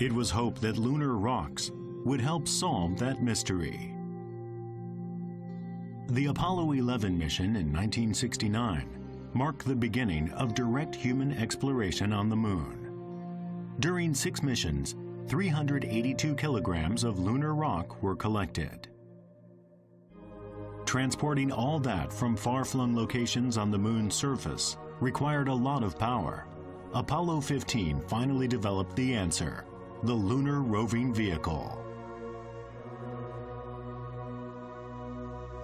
It was hoped that lunar rocks would help solve that mystery. The Apollo 11 mission in 1969 marked the beginning of direct human exploration on the moon. During 6 missions, 382 kilograms of lunar rock were collected. Transporting all that from far-flung locations on the moon's surface required a lot of power. Apollo 15 finally developed the answer: the Lunar Roving Vehicle.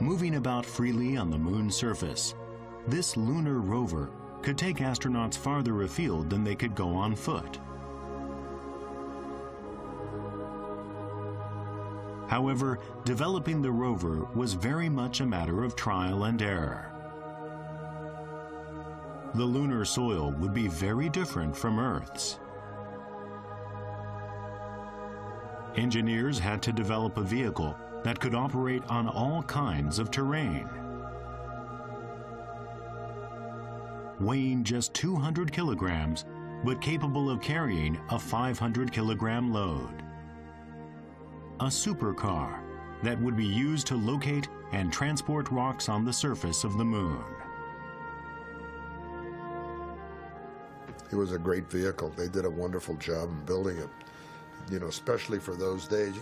Moving about freely on the moon's surface, this lunar rover could take astronauts farther afield than they could go on foot. However, developing the rover was very much a matter of trial and error. The lunar soil would be very different from Earth's. Engineers had to develop a vehicle that could operate on all kinds of terrain. Weighing just 200 kilograms, but capable of carrying a 500-kilogram load. A supercar that would be used to locate and transport rocks on the surface of the moon. It was a great vehicle. They did a wonderful job in building it, you know, especially for those days.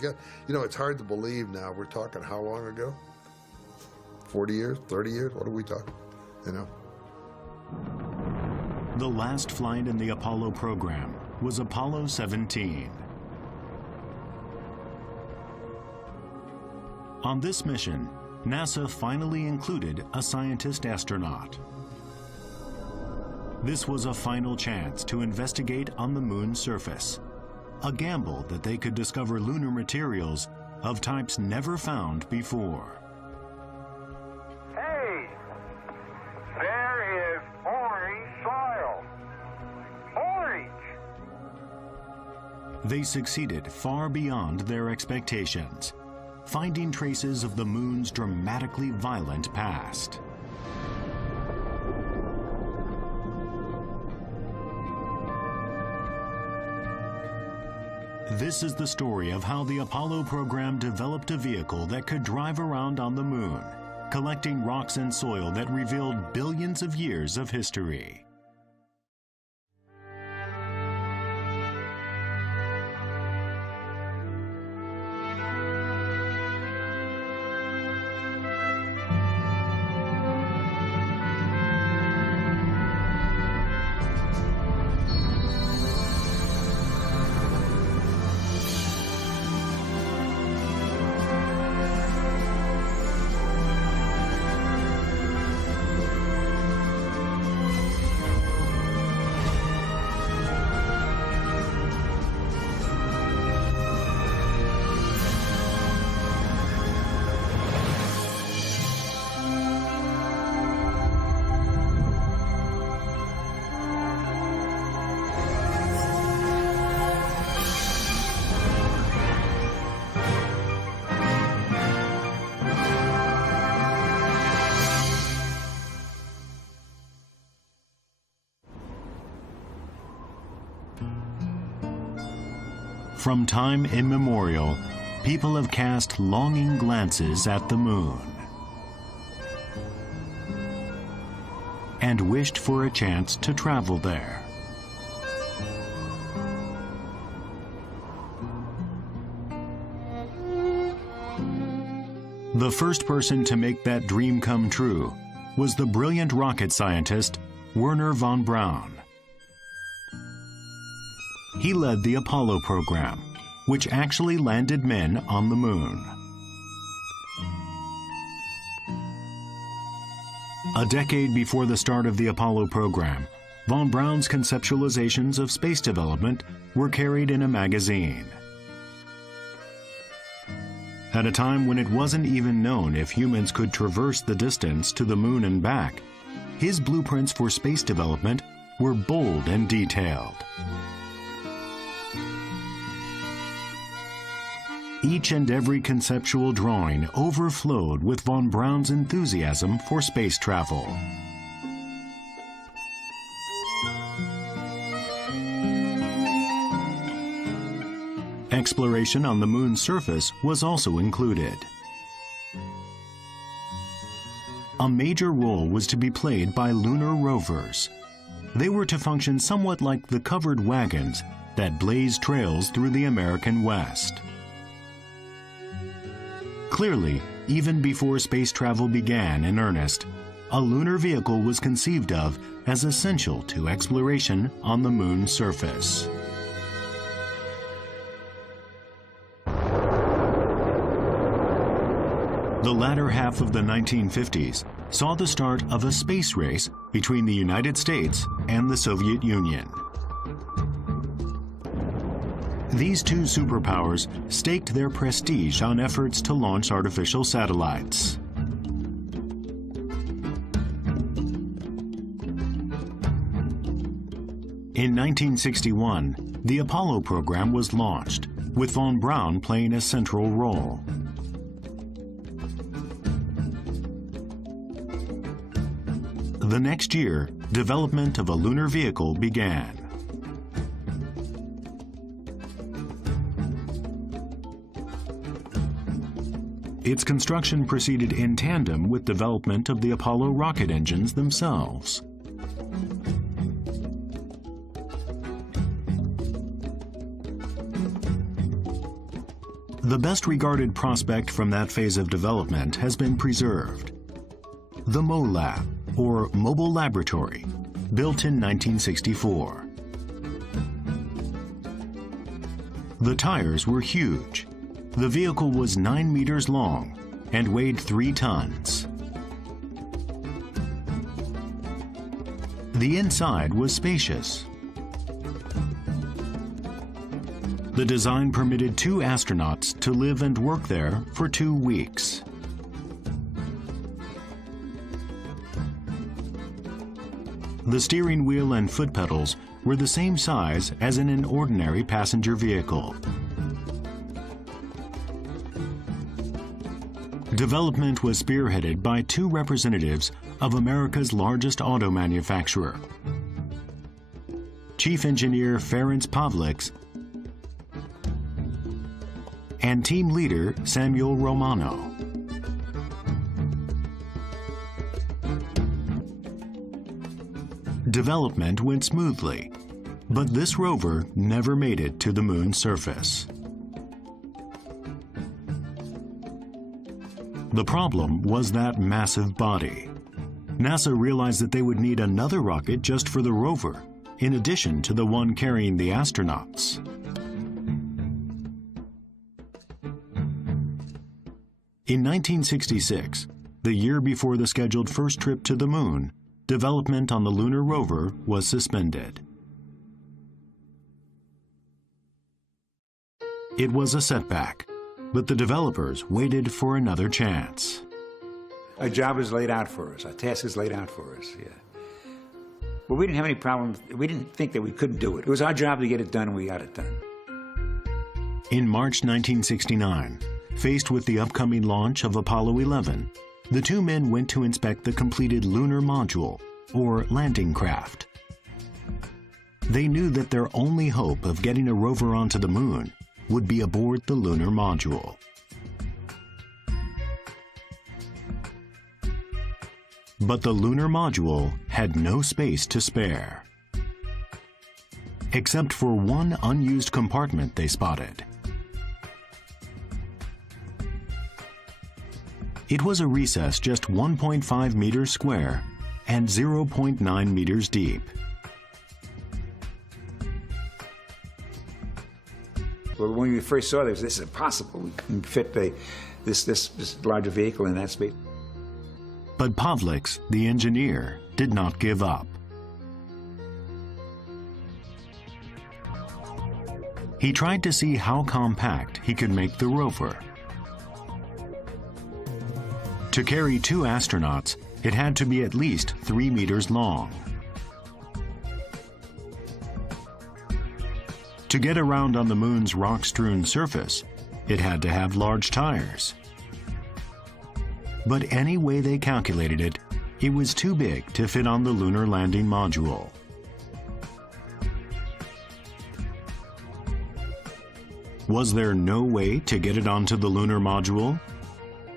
It's hard to believe now. We're talking how long ago? 40 years, 30 years? What are we talking, you know? The last flight in the Apollo program was Apollo 17. On this mission, NASA finally included a scientist astronaut. This was a final chance to investigate on the moon's surface, a gamble that they could discover lunar materials of types never found before. Hey, there is orange soil. Orange! They succeeded far beyond their expectations, finding traces of the moon's dramatically violent past. This is the story of how the Apollo program developed a vehicle that could drive around on the moon, collecting rocks and soil that revealed billions of years of history. From time immemorial, people have cast longing glances at the moon and wished for a chance to travel there. The first person to make that dream come true was the brilliant rocket scientist Wernher von Braun. He led the Apollo program, which actually landed men on the moon. A decade before the start of the Apollo program, von Braun's conceptualizations of space development were carried in a magazine. At a time when it wasn't even known if humans could traverse the distance to the moon and back, his blueprints for space development were bold and detailed. Each and every conceptual drawing overflowed with von Braun's enthusiasm for space travel. exploration on the moon's surface was also included. A major role was to be played by lunar rovers. They were to function somewhat like the covered wagons that blazed trails through the American West. Clearly, even before space travel began in earnest, a lunar vehicle was conceived of as essential to exploration on the moon's surface. The latter half of the 1950s saw the start of a space race between the United States and the Soviet Union. These two superpowers staked their prestige on efforts to launch artificial satellites. In 1961, the Apollo program was launched, with von Braun playing a central role. The next year, development of a lunar vehicle began. Its construction proceeded in tandem with development of the Apollo rocket engines themselves. The best regarded prospect from that phase of development has been preserved. The MoLab, or Mobile Laboratory, built in 1964. The tires were huge. The vehicle was 9 meters long and weighed 3 tons. The inside was spacious. The design permitted 2 astronauts to live and work there for 2 weeks. The steering wheel and foot pedals were the same size as in an ordinary passenger vehicle. Development was spearheaded by 2 representatives of America's largest auto manufacturer, Chief Engineer Ferenc Pavliks and team leader Samuel Romano. Development went smoothly, but this rover never made it to the moon's surface. The problem was that massive body. NASA realized that they would need another rocket just for the rover, in addition to the one carrying the astronauts. In 1966, the year before the scheduled first trip to the moon, development on the Lunar Rover was suspended. It was a setback, but the developers waited for another chance. Our job is laid out for us. Our task is laid out for us, yeah. But we didn't have any problem. We didn't think that we couldn't do it. It was our job to get it done, and we got it done. In March 1969, faced with the upcoming launch of Apollo 11, the 2 men went to inspect the completed lunar module, or landing craft. They knew that their only hope of getting a rover onto the moon would be aboard the lunar module. But the lunar module had no space to spare, except for one unused compartment they spotted. It was a recess just 1.5 meters square and 0.9 meters deep. Well, when we first saw this is impossible. We couldn't fit this larger vehicle in that space. But Pavliks, the engineer, did not give up. He tried to see how compact he could make the rover. To carry 2 astronauts, it had to be at least 3 meters long. To get around on the moon's rock-strewn surface, it had to have large tires. But any way they calculated it, it was too big to fit on the lunar landing module. Was there no way to get it onto the lunar module?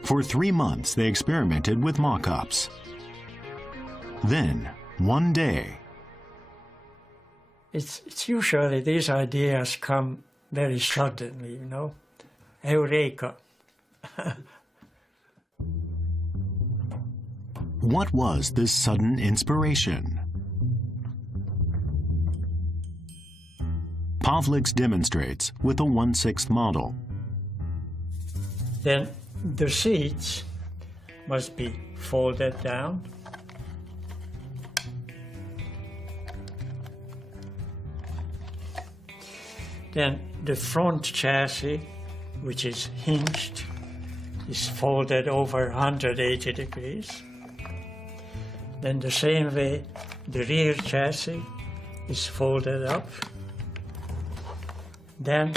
For 3 months, they experimented with mock-ups. Then, one day, it's usually these ideas come very suddenly, you know. Eureka. what was this sudden inspiration? Pavlix demonstrates with a 1/6 model. Then the seeds must be folded down. Then the front chassis, which is hinged, is folded over 180 degrees. Then the same way, the rear chassis is folded up. Then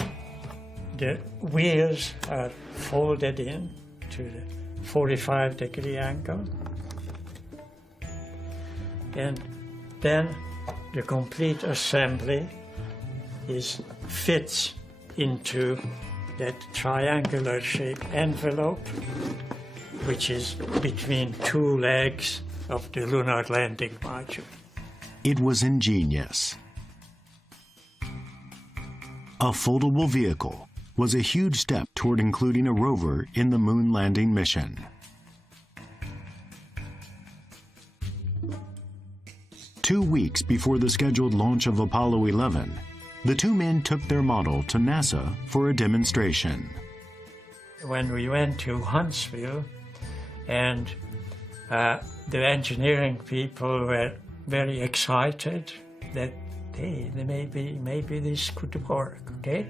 the wheels are folded in to the 45-degree angle. And then the complete assembly fits into that triangular shaped envelope, which is between 2 legs of the lunar landing module. It was ingenious. A foldable vehicle was a huge step toward including a rover in the moon landing mission. Two weeks before the scheduled launch of Apollo 11, the two men took their model to NASA for a demonstration. When we went to Huntsville, and the engineering people were very excited that, hey, maybe this could work, okay?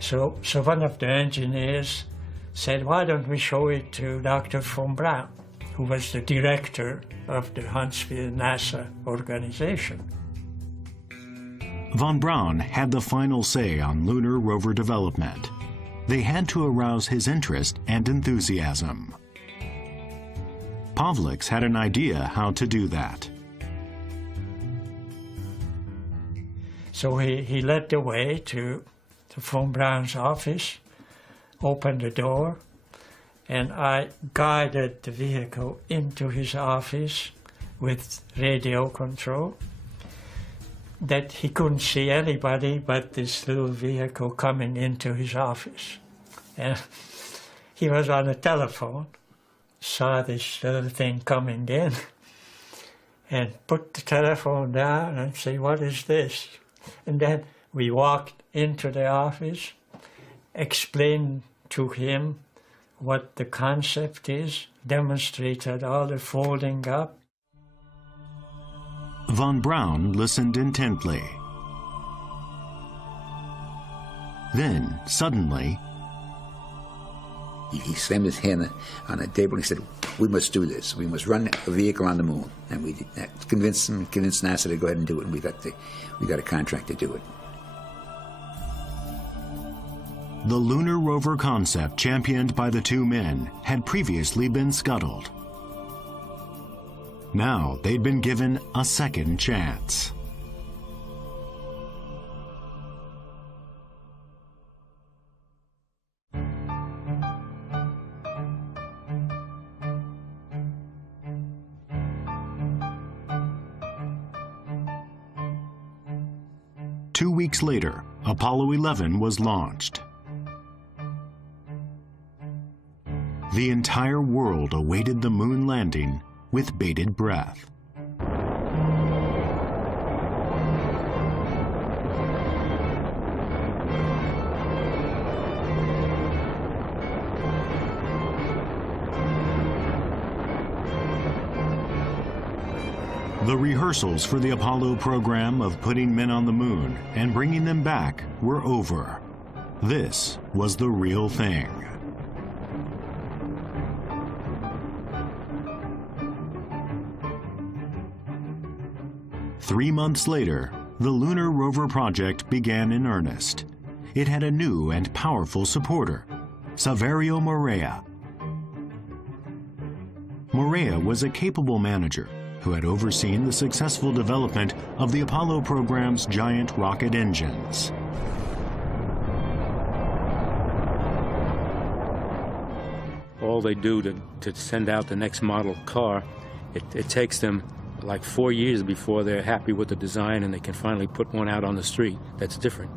So one of the engineers said, why don't we show it to Dr. von Braun, who was the director of the Huntsville NASA organization. Von Braun had the final say on Lunar Rover development. They had to arouse his interest and enthusiasm. Pavlix had an idea how to do that. So he led the way to von Braun's office, opened the door, and I guided the vehicle into his office with radio control, that he couldn't see anybody but this little vehicle coming into his office. And he was on the telephone, saw this little thing coming in, and put the telephone down and said, what is this? And then we walked into the office, explained to him what the concept is, demonstrated all the folding up. Von Braun listened intently. Then, suddenly, he slammed his hand on the table and he said, we must do this. We must run a vehicle on the moon. And we convinced NASA to go ahead and do it, and we got a contract to do it. The Lunar Rover concept championed by the two men had previously been scuttled. Now they'd been given a second chance. Two weeks later, Apollo 11 was launched. The entire world awaited the moon landing with bated breath. The rehearsals for the Apollo program of putting men on the moon and bringing them back were over. This was the real thing. Three months later, the Lunar Rover project began in earnest. It had a new and powerful supporter, Saverio Morea. Morea was a capable manager who had overseen the successful development of the Apollo program's giant rocket engines. all they do to send out the next model car, it takes them like 4 years before they're happy with the design and they can finally put one out on the street that's different.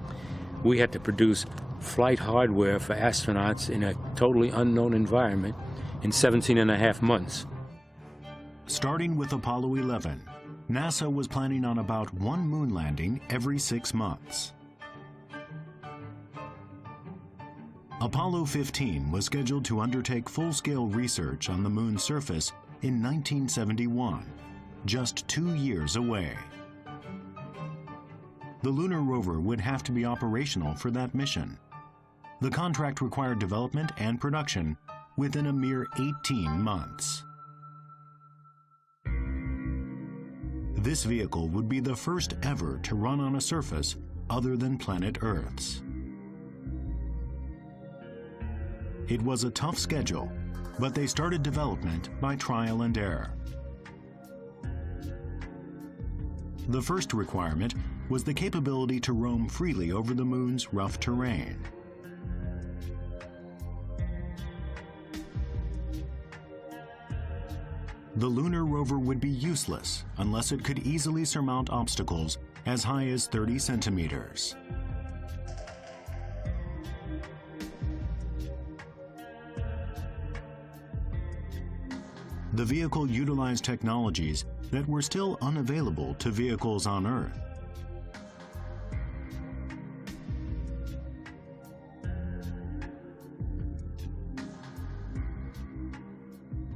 We had to produce flight hardware for astronauts in a totally unknown environment in 17.5 months. Starting with Apollo 11, NASA was planning on about one moon landing every 6 months. Apollo 15 was scheduled to undertake full-scale research on the moon's surface in 1971, just 2 years away. The Lunar Rover would have to be operational for that mission. The contract required development and production within a mere 18 months. This vehicle would be the first ever to run on a surface other than planet Earth's. It was a tough schedule, but they started development by trial and error. The first requirement was the capability to roam freely over the moon's rough terrain. The Lunar Rover would be useless unless it could easily surmount obstacles as high as 30 centimeters. The vehicle utilized technologies that were still unavailable to vehicles on Earth.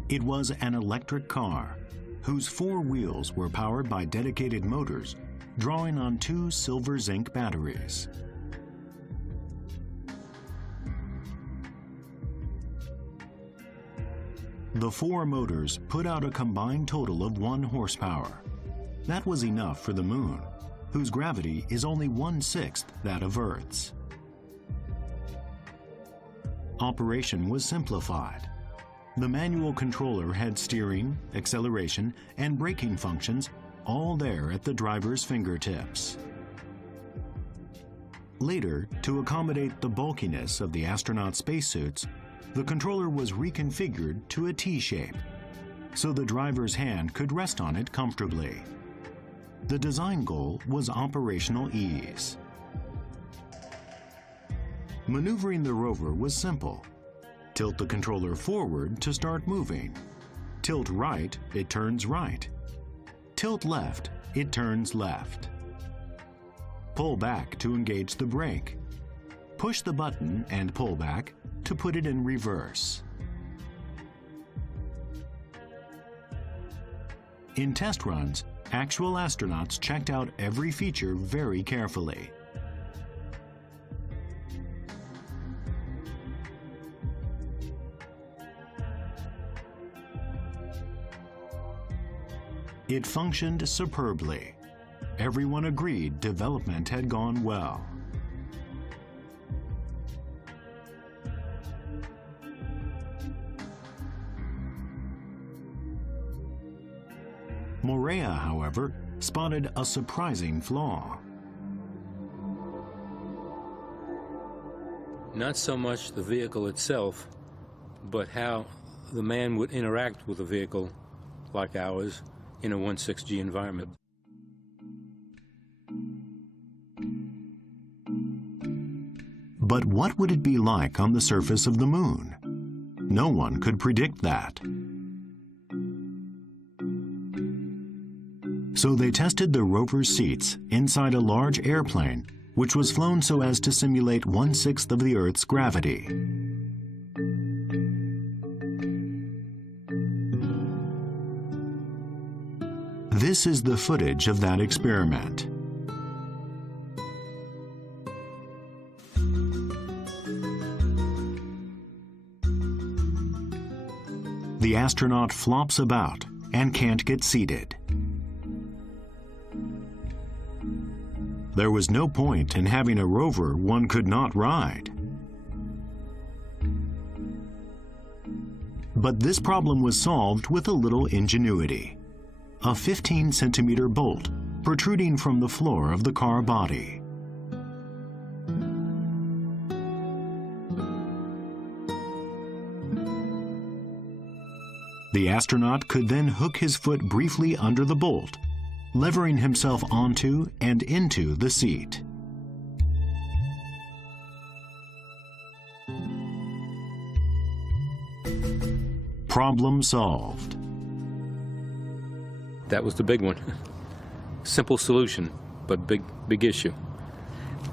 It was an electric car whose 4 wheels were powered by dedicated motors drawing on 2 silver zinc batteries. The 4 motors put out a combined total of 1 horsepower. That was enough for the moon, whose gravity is only 1/6 that of Earth's. Operation was simplified. The manual controller had steering, acceleration, and braking functions all there at the driver's fingertips. Later, to accommodate the bulkiness of the astronaut spacesuits, the controller was reconfigured to a T-shape, so the driver's hand could rest on it comfortably. The design goal was operational ease. Maneuvering the rover was simple. Tilt the controller forward to start moving. Tilt right, it turns right. Tilt left, it turns left. Pull back to engage the brake. Push the button and pull back to put it in reverse. In test runs, actual astronauts checked out every feature very carefully. It functioned superbly. Everyone agreed development had gone well. Morea, however, spotted a surprising flaw. Not so much the vehicle itself, but how the man would interact with a vehicle like ours in a 1/6G environment. But what would it be like on the surface of the moon? No one could predict that. So they tested the rover's seats inside a large airplane, which was flown so as to simulate 1/6 of the Earth's gravity. This is the footage of that experiment. The astronaut flops about and can't get seated. There was no point in having a rover one could not ride. But this problem was solved with a little ingenuity. A 15-centimeter bolt protruding from the floor of the car body. The astronaut could then hook his foot briefly under the bolt, levering himself onto and into the seat. Problem solved. That was the big one. Simple solution, but big issue.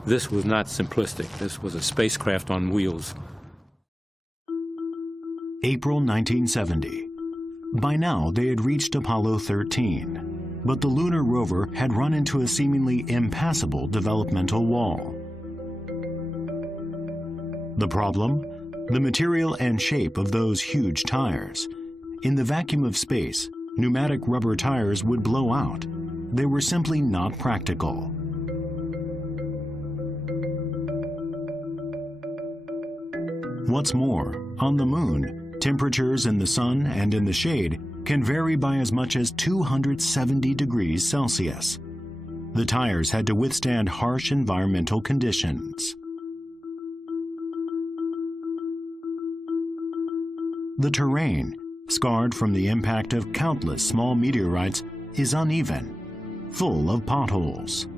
This was not simplistic. This was a spacecraft on wheels. April 1970. By now, they had reached Apollo 13, but the Lunar Rover had run into a seemingly impassable developmental wall. The problem? The material and shape of those huge tires. In the vacuum of space, pneumatic rubber tires would blow out. They were simply not practical. What's more, on the Moon, temperatures in the sun and in the shade can vary by as much as 270 degrees Celsius. The tires had to withstand harsh environmental conditions. The terrain, scarred from the impact of countless small meteorites, is uneven, full of potholes.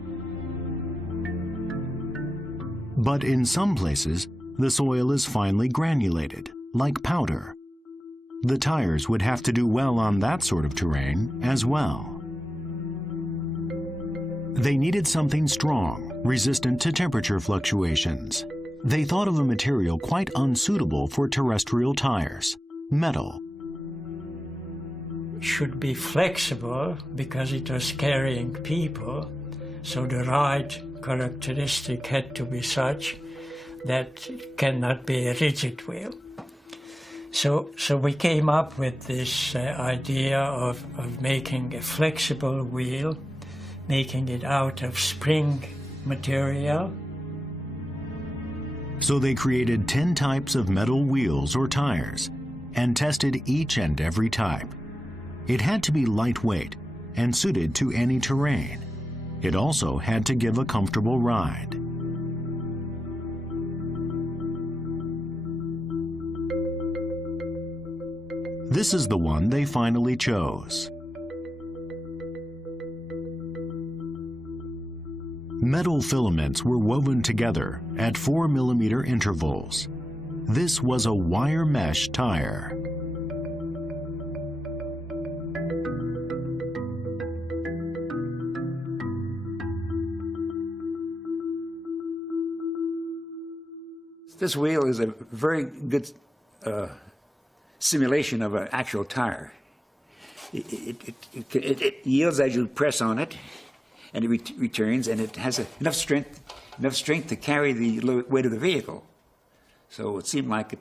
But in some places, the soil is finely granulated, like powder. The tires would have to do well on that sort of terrain as well. They needed something strong, resistant to temperature fluctuations. They thought of a material quite unsuitable for terrestrial tires: metal. Should be flexible because it was carrying people, so the ride characteristic had to be such that it cannot be a rigid wheel. So we came up with this idea of making a flexible wheel, making it out of spring material. So they created 10 types of metal wheels or tires and tested each and every type. It had to be lightweight and suited to any terrain. It also had to give a comfortable ride. This is the one they finally chose. Metal filaments were woven together at 4mm intervals. This was a wire mesh tire. This wheel is a very good simulation of an actual tire. It yields as you press on it, and it returns, and it has enough strength to carry the weight of the vehicle. So it seemed like it,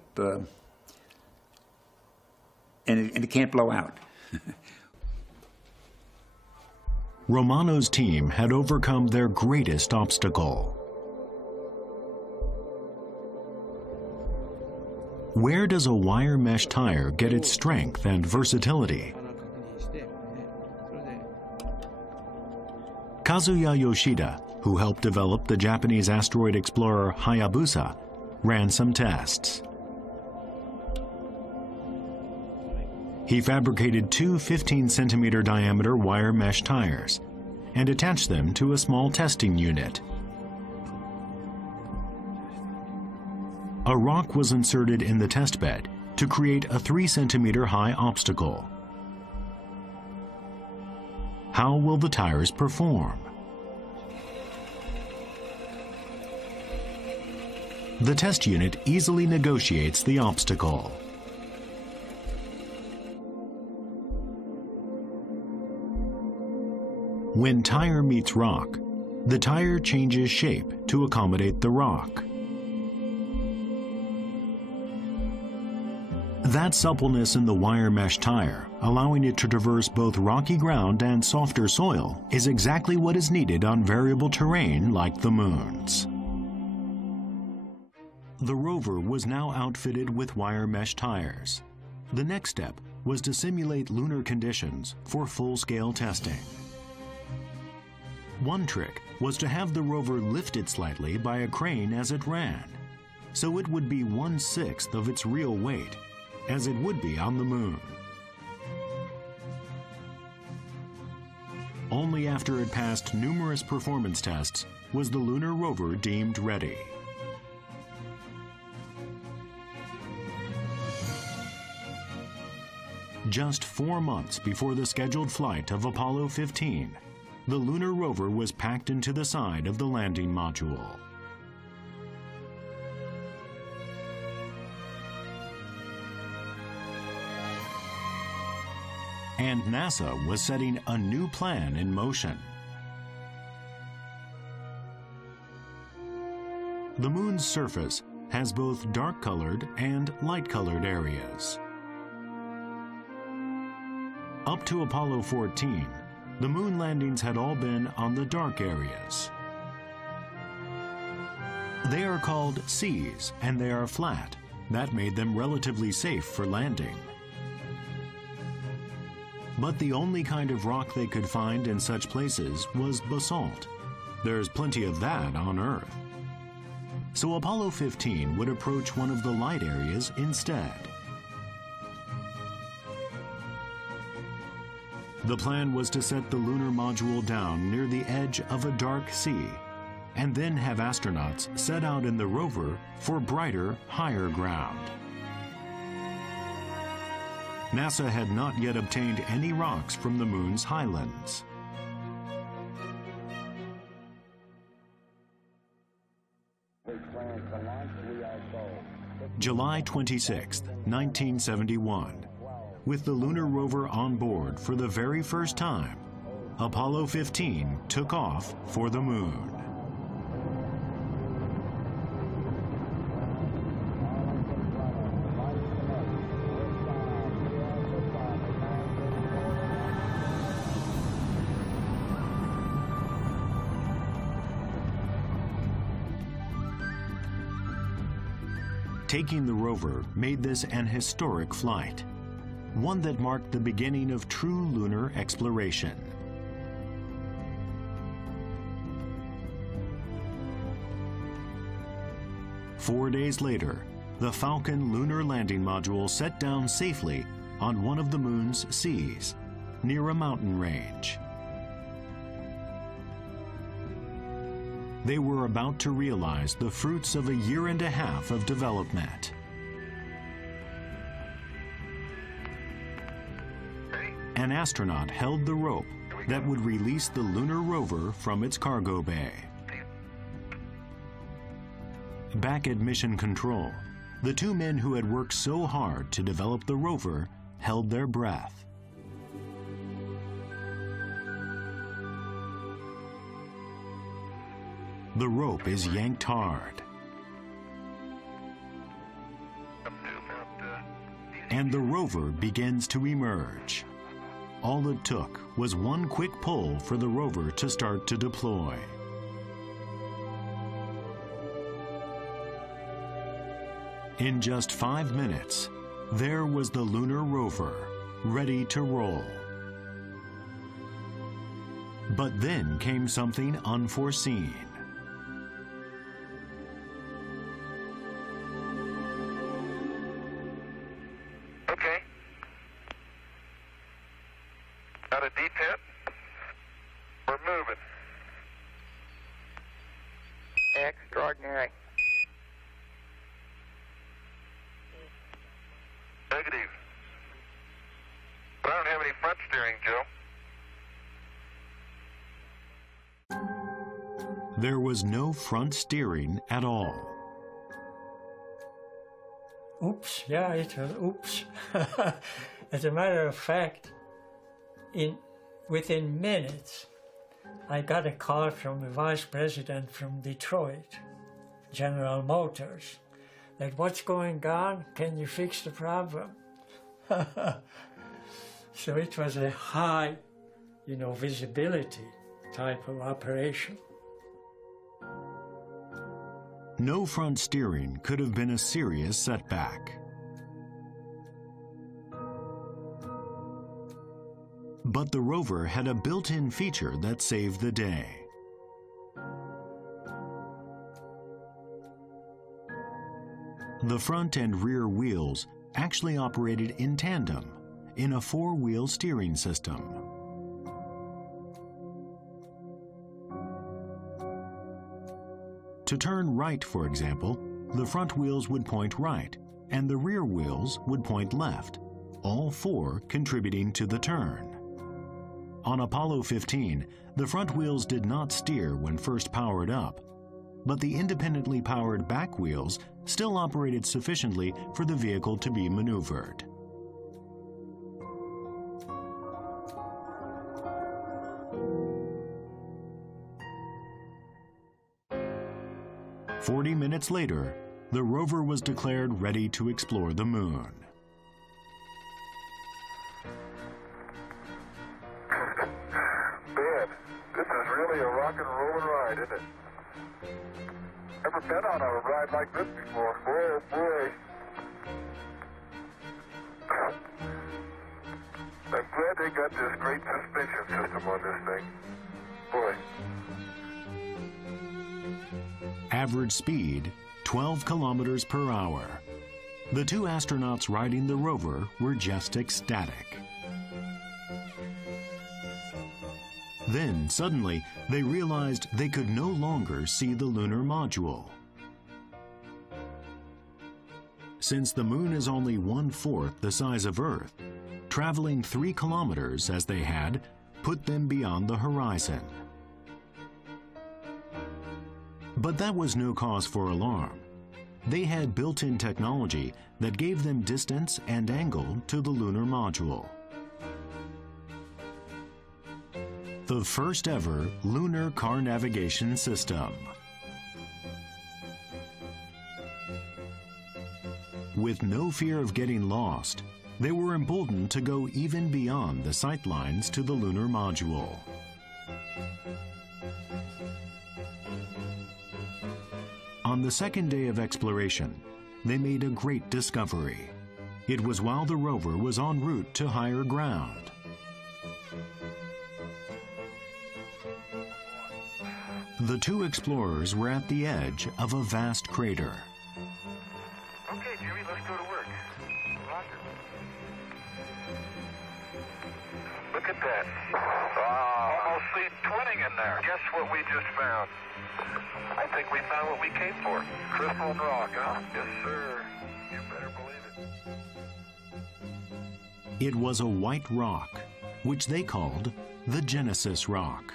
and it can't blow out. Romano's team had overcome their greatest obstacle. Where does a wire mesh tire get its strength and versatility? Kazuya Yoshida, who helped develop the Japanese asteroid explorer Hayabusa, ran some tests. He fabricated two 15-centimeter diameter wire mesh tires and attached them to a small testing unit. A rock was inserted in the test bed to create a 3-centimeter high obstacle. How will the tires perform? The test unit easily negotiates the obstacle. When tire meets rock, the tire changes shape to accommodate the rock. That suppleness in the wire mesh tire, allowing it to traverse both rocky ground and softer soil, is exactly what is needed on variable terrain like the Moon's. The rover was now outfitted with wire mesh tires. The next step was to simulate lunar conditions for full-scale testing. One trick was to have the rover lifted slightly by a crane as it ran, so it would be 1/6 of its real weight, as it would be on the Moon. Only after it passed numerous performance tests was the Lunar Rover deemed ready. Just 4 months before the scheduled flight of Apollo 15, the Lunar Rover was packed into the side of the landing module. And NASA was setting a new plan in motion. The Moon's surface has both dark-colored and light-colored areas. Up to Apollo 14, the Moon landings had all been on the dark areas. They are called seas, and they are flat. That made them relatively safe for landing. But the only kind of rock they could find in such places was basalt. There's plenty of that on Earth. So Apollo 15 would approach one of the light areas instead. The plan was to set the lunar module down near the edge of a dark sea, and then have astronauts set out in the rover for brighter, higher ground. NASA had not yet obtained any rocks from the Moon's highlands. July 26, 1971. With the Lunar Rover on board for the very first time, Apollo 15 took off for the Moon. Taking the rover made this an historic flight, one that marked the beginning of true lunar exploration. Four days later, the Falcon lunar landing module set down safely on one of the Moon's seas, near a mountain range. They were about to realize the fruits of a year and a half of development. An astronaut held the rope that would release the Lunar Rover from its cargo bay. Back at Mission Control, the two men who had worked so hard to develop the rover held their breath. The rope is yanked hard, and the rover begins to emerge. All it took was one quick pull for the rover to start to deploy. In just 5 minutes, there was the Lunar Rover, ready to roll. But then came something unforeseen. Okay. Got a detent. We're moving. Extraordinary. Negative. But I don't have any front steering, Joe. There was no front steering at all. Oops, yeah, it was oops. As a matter of fact, within minutes, I got a call from the vice president from Detroit, General Motors, that what's going on? Can you fix the problem? So it was a high, visibility type of operation. No front steering could have been a serious setback. But the rover had a built-in feature that saved the day. The front and rear wheels actually operated in tandem in a 4-wheel steering system. To turn right, for example, the front wheels would point right, and the rear wheels would point left, all four contributing to the turn. On Apollo 15, the front wheels did not steer when first powered up, but the independently powered back wheels still operated sufficiently for the vehicle to be maneuvered. "40 minutes later, the rover was declared ready to explore the moon. Man, this is really a rock and rollin' ride, isn't it? Never been on a ride like this before. Oh boy. I'm glad they got this great suspension system on this thing. Boy. Average speed, 12 kilometers per hour. The two astronauts riding the rover were just ecstatic. Then, suddenly, they realized they could no longer see the lunar module. Since the moon is only 1/4 the size of Earth, traveling 3 kilometers as they had put them beyond the horizon. But that was no cause for alarm. They had built-in technology that gave them distance and angle to the lunar module. The first ever lunar car navigation system. With no fear of getting lost, they were emboldened to go even beyond the sight lines to the lunar module. On the second day of exploration, they made a great discovery. It was while the rover was en route to higher ground. The two explorers were at the edge of a vast crater. Okay, Jimmy, let's go to work. Roger. Look at that. Almost see twinning in there. Guess what we just found? I think we found what we came for. Crystal and rock, huh? Yes, sir. You better believe it. It was a white rock, which they called the Genesis Rock.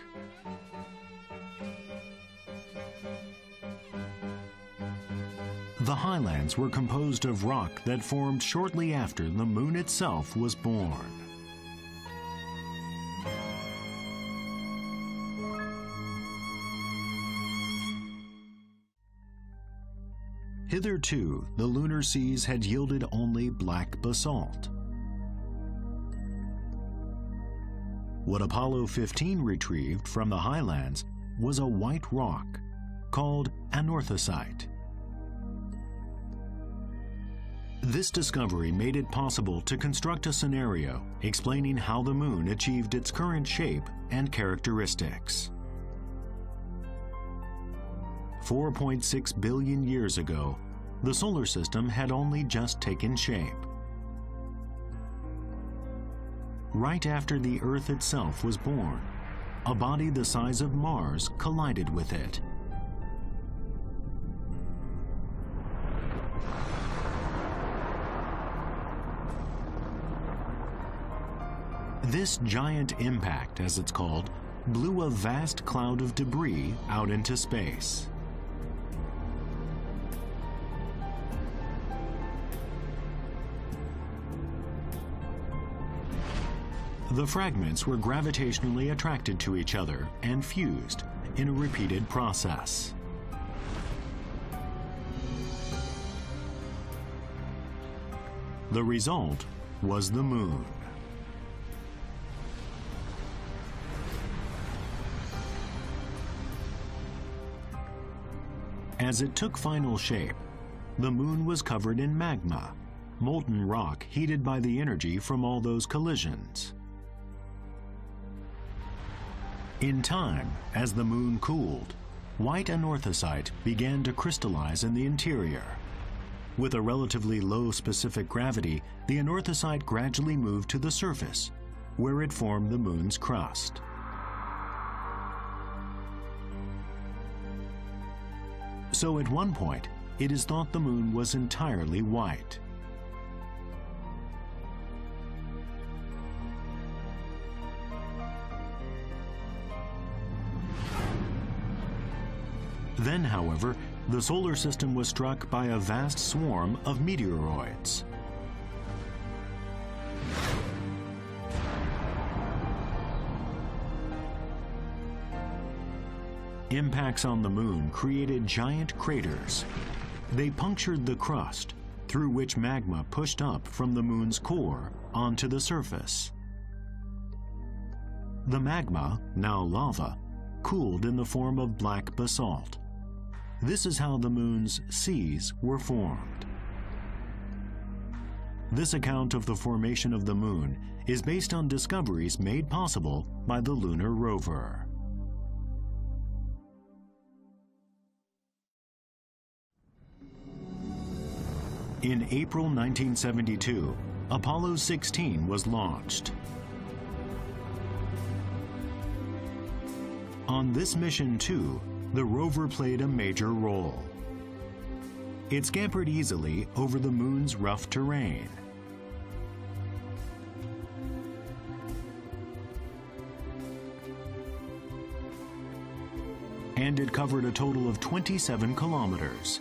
The highlands were composed of rock that formed shortly after the moon itself was born. Hitherto, the lunar seas had yielded only black basalt. What Apollo 15 retrieved from the highlands was a white rock called anorthosite. This discovery made it possible to construct a scenario explaining how the moon achieved its current shape and characteristics. 4.6 billion years ago, the solar system had only just taken shape. Right after the Earth itself was born, a body the size of Mars collided with it. This giant impact, as it's called, blew a vast cloud of debris out into space. The fragments were gravitationally attracted to each other and fused in a repeated process. The result was the moon. As it took final shape, the moon was covered in magma, molten rock heated by the energy from all those collisions. In time, as the moon cooled, white anorthosite began to crystallize in the interior. With a relatively low specific gravity, the anorthosite gradually moved to the surface, where it formed the moon's crust. So at one point, it is thought the moon was entirely white. Then, however, the solar system was struck by a vast swarm of meteoroids. Impacts on the moon created giant craters. They punctured the crust, through which magma pushed up from the moon's core onto the surface. The magma, now lava, cooled in the form of black basalt. This is how the moon's seas were formed. This account of the formation of the moon is based on discoveries made possible by the Lunar Rover. In April 1972, Apollo 16 was launched. On this mission, too, the rover played a major role. It scampered easily over the moon's rough terrain. And it covered a total of 27 kilometers,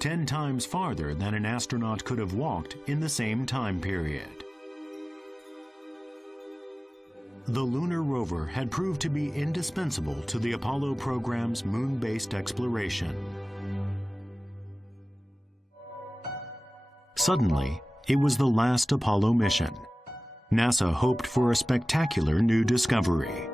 10 times farther than an astronaut could have walked in the same time period. The Lunar Rover had proved to be indispensable to the Apollo program's moon-based exploration. Suddenly, it was the last Apollo mission. NASA hoped for a spectacular new discovery.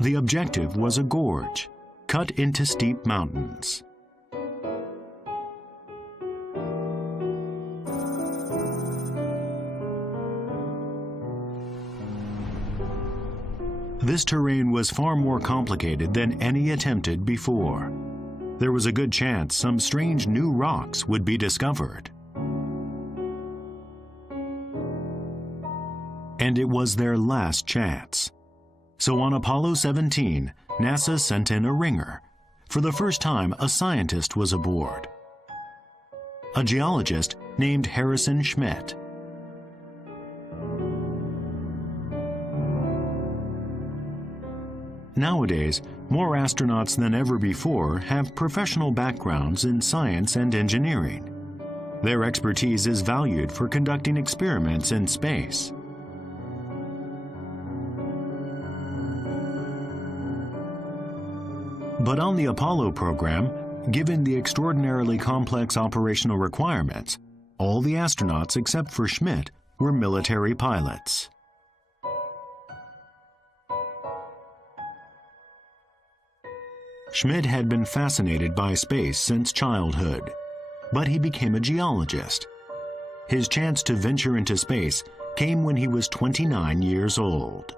The objective was a gorge, cut into steep mountains. This terrain was far more complicated than any attempted before. There was a good chance some strange new rocks would be discovered. And it was their last chance. So on Apollo 17, NASA sent in a ringer. For the first time, a scientist was aboard. A geologist named Harrison Schmitt. Nowadays, more astronauts than ever before have professional backgrounds in science and engineering. Their expertise is valued for conducting experiments in space. But on the Apollo program, given the extraordinarily complex operational requirements, all the astronauts except for Schmitt were military pilots. Schmitt had been fascinated by space since childhood, but he became a geologist. His chance to venture into space came when he was 29 years old.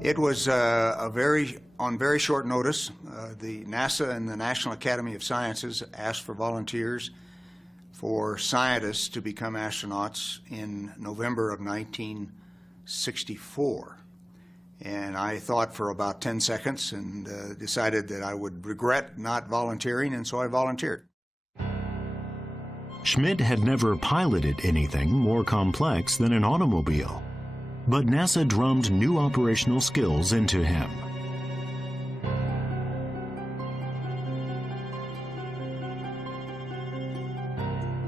It was on very short notice. The NASA and the National Academy of Sciences asked for volunteers for scientists to become astronauts in November of 1964. And I thought for about 10 seconds and decided that I would regret not volunteering, and so I volunteered. Schmitt had never piloted anything more complex than an automobile, but NASA drummed new operational skills into him.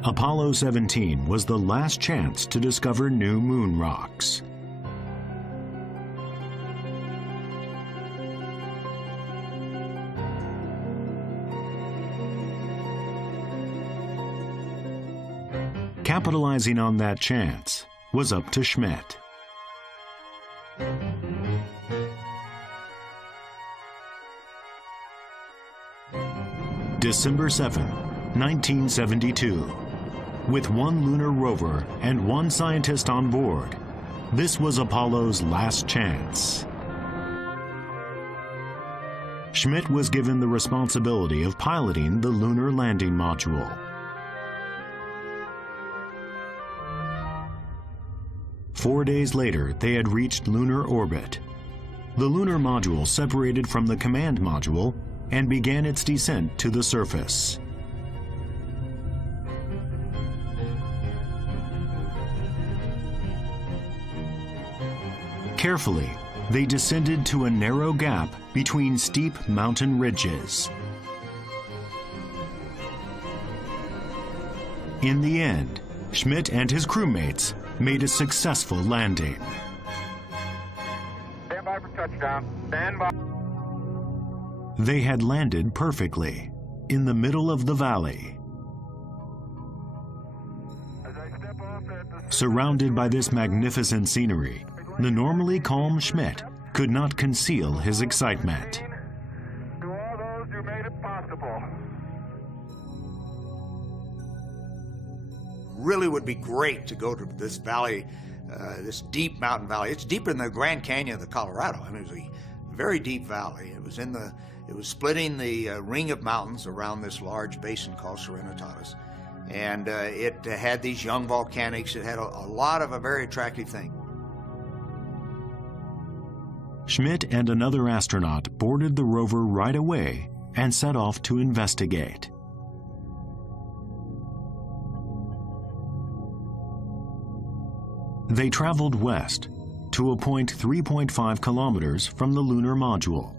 Apollo 17 was the last chance to discover new moon rocks. Capitalizing on that chance was up to Schmitt. December 7, 1972. With one lunar rover and one scientist on board, this was Apollo's last chance. Schmitt was given the responsibility of piloting the lunar landing module. "4 days later, they had reached lunar orbit. the lunar module separated from the command module and began its descent to the surface. Carefully, they descended to a narrow gap between steep mountain ridges. In the end, Schmidt and his crewmates made a successful landing. Stand by for touchdown. Stand by. They had landed perfectly in the middle of the valley. Surrounded by this magnificent scenery, the normally calm Schmidt could not conceal his excitement. To all those who made it possible. Really would be great to go to this valley, this deep mountain valley. It's deeper than the Grand Canyon of the Colorado. I mean, it was a very deep valley. It was splitting the ring of mountains around this large basin called Serenitatis. And it had these young volcanics. It had a lot of a very attractive thing. Schmidt and another astronaut boarded the rover right away and set off to investigate. They traveled west to a point 3.5 kilometers from the lunar module.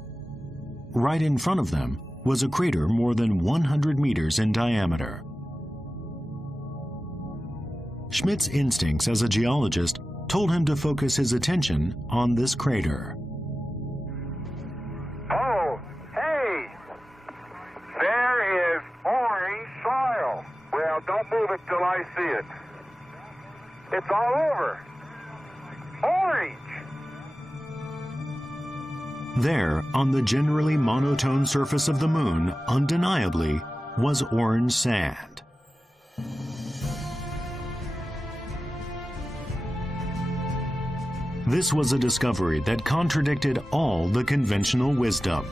Right in front of them was a crater more than 100 meters in diameter. Schmidt's instincts as a geologist told him to focus his attention on this crater. Oh, hey! There is orange soil. Well, don't move it till I see it. It's all over. Orange! There, on the generally monotone surface of the moon, undeniably, was orange sand. This was a discovery that contradicted all the conventional wisdom.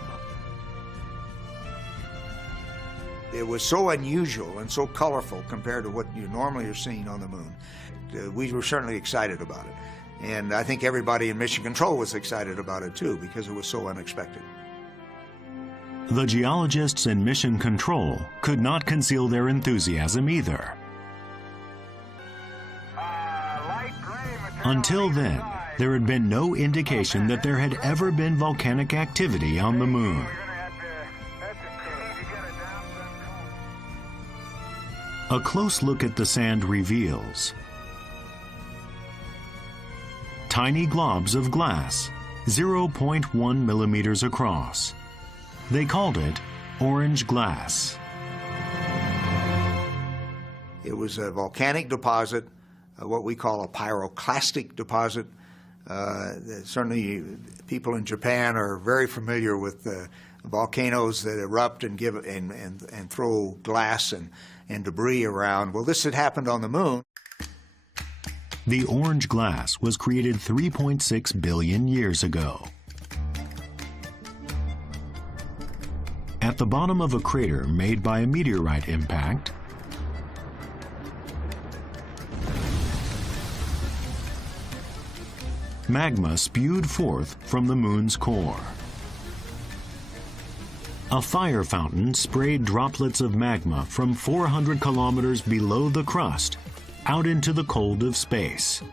It was so unusual and so colorful compared to what you normally are seeing on the moon. We were certainly excited about it. And I think everybody in Mission Control was excited about it too, because it was so unexpected. The geologists in Mission Control could not conceal their enthusiasm either. Until then, there had been no indication that there had ever been volcanic activity on the moon. A close look at the sand reveals tiny globs of glass, 0.1 millimeters across. They called it orange glass. It was a volcanic deposit, what we call a pyroclastic deposit. Certainly people in Japan are very familiar with volcanoes that erupt and give and throw glass and debris around. Well, this had happened on the moon. The orange glass was created 3.6 billion years ago. At the bottom of a crater made by a meteorite impact, magma spewed forth from the moon's core. A fire fountain sprayed droplets of magma from 400 kilometers below the crust out into the cold of space,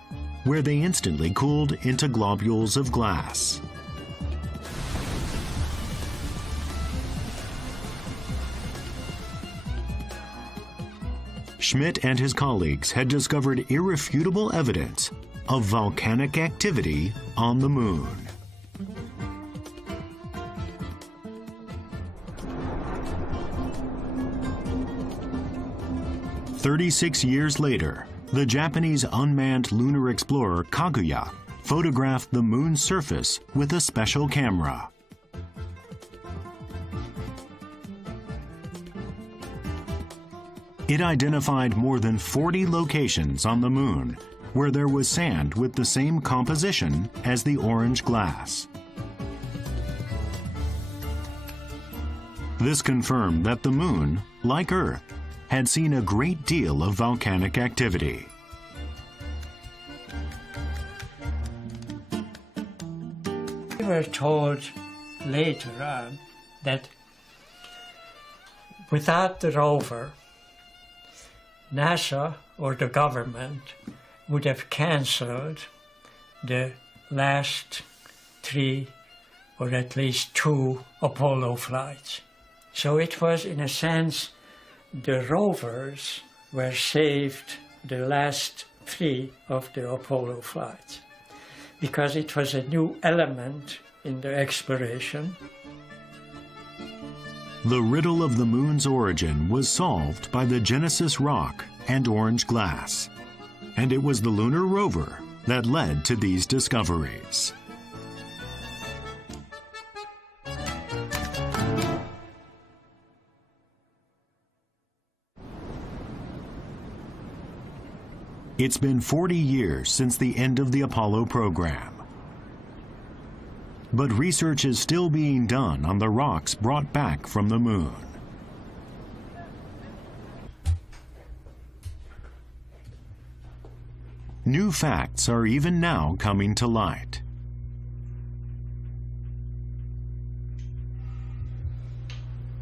where they instantly cooled into globules of glass. Schmidt and his colleagues had discovered irrefutable evidence of volcanic activity on the moon. "36 years later, the Japanese unmanned lunar explorer Kaguya photographed the moon's surface with a special camera. It identified more than 40 locations on the moon where there was sand with the same composition as the orange glass. This confirmed that the moon, like Earth, had seen a great deal of volcanic activity. We were told later on that without the rover, NASA or the government would have cancelled the last 3 or at least 2 Apollo flights. So it was, in a sense, the rovers were saved the last 3 of the Apollo flights, because it was a new element in the exploration. The riddle of the moon's origin was solved by the Genesis rock and orange glass, and it was the Lunar Rover that led to these discoveries. It's been 40 years since the end of the Apollo program. But research is still being done on the rocks brought back from the moon. New facts are even now coming to light.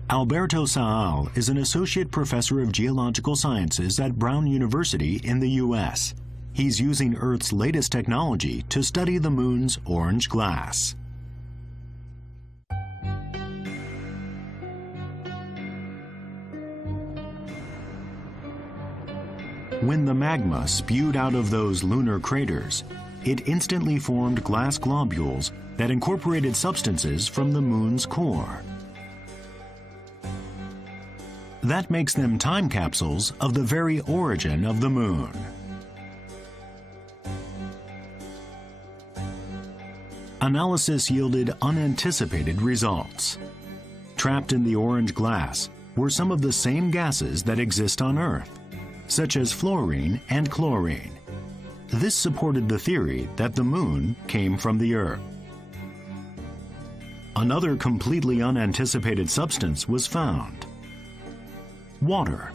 Alberto Saal is an associate professor of geological sciences at Brown University in the U.S. He's using Earth's latest technology to study the moon's orange glass. When the magma spewed out of those lunar craters, it instantly formed glass globules that incorporated substances from the moon's core. That makes them time capsules of the very origin of the moon. Analysis yielded unanticipated results. Trapped in the orange glass were some of the same gases that exist on Earth, such as fluorine and chlorine. This supported the theory that the moon came from the Earth. Another completely unanticipated substance was found: water.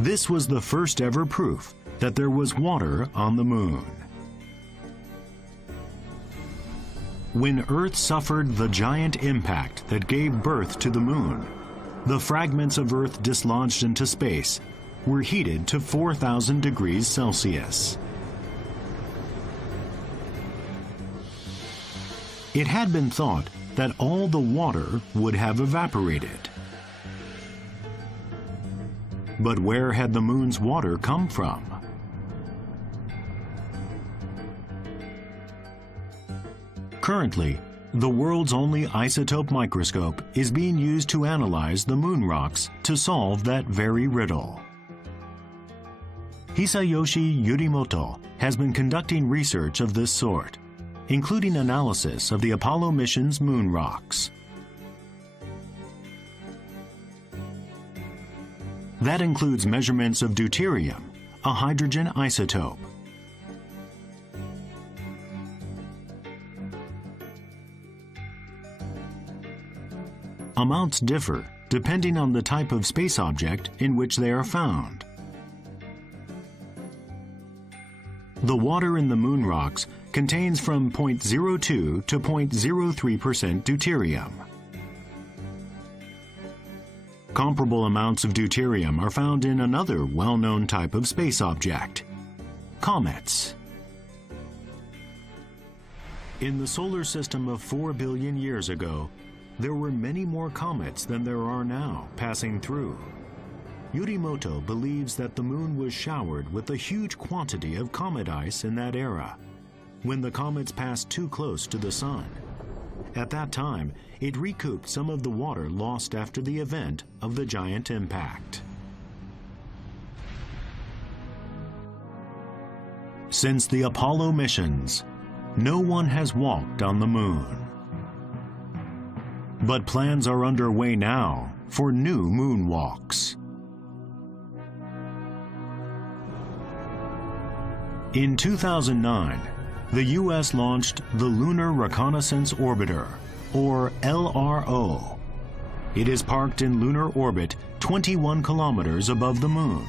This was the first ever proof that there was water on the moon. When Earth suffered the giant impact that gave birth to the moon, the fragments of Earth dislodged into space were heated to 4,000 degrees Celsius. It had been thought that all the water would have evaporated. But where had the moon's water come from? Currently, the world's only isotope microscope is being used to analyze the moon rocks to solve that very riddle. Hisayoshi Yurimoto has been conducting research of this sort, including analysis of the Apollo mission's moon rocks. That includes measurements of deuterium, a hydrogen isotope. Amounts differ depending on the type of space object in which they are found. The water in the moon rocks contains from 0.02 to 0.03% deuterium. Comparable amounts of deuterium are found in another well-known type of space object: comets. In the solar system of 4 billion years ago, there were many more comets than there are now passing through. Yurimoto believes that the moon was showered with a huge quantity of comet ice in that era, when the comets passed too close to the sun. At that time, it recouped some of the water lost after the event of the giant impact. Since the Apollo missions, no one has walked on the moon. But plans are underway now for new moonwalks. In 2009, the U.S. launched the Lunar Reconnaissance Orbiter, or LRO. It is parked in lunar orbit 21 kilometers above the moon,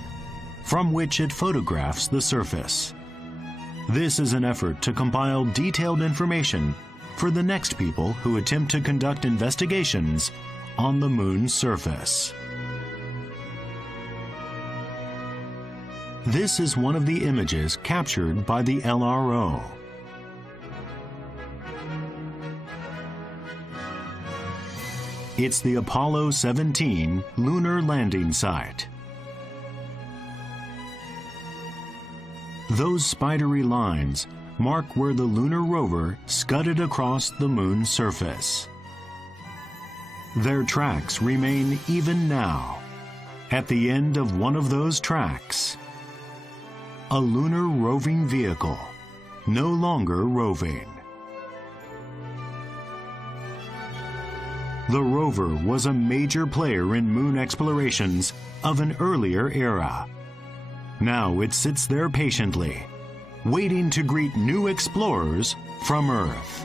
from which it photographs the surface. This is an effort to compile detailed information for the next people who attempt to conduct investigations on the moon's surface. This is one of the images captured by the LRO. It's the Apollo 17 lunar landing site. Those spidery lines mark where the Lunar Rover scudded across the moon's surface. Their tracks remain even now. At the end of one of those tracks, a lunar roving vehicle, no longer roving. The rover was a major player in moon explorations of an earlier era. Now it sits there patiently, waiting to greet new explorers from Earth.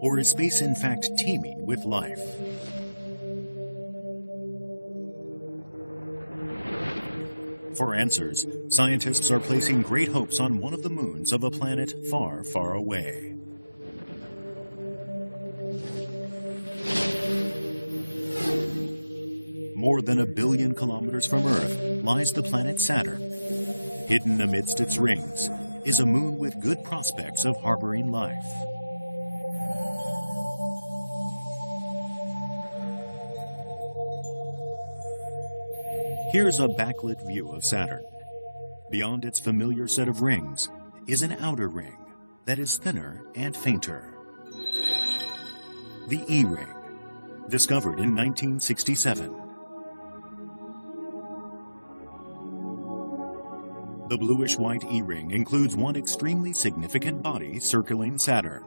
Or is space in fact teeming with life? For answers, scientists are placing great hopes on one of the moons of a planet far, far away. More than 1 billion kilometers from Earth lies the planet Saturn. Hidden amidst its rings is a moon with good prospects of harboring life. Here's a backlit view of Saturn. Beyond its familiar set of rings is an outer ring that is thinner and fainter. The E-ring, discovered in 1967. The bluish-white E-ring includes one extremely significant body circling Saturn.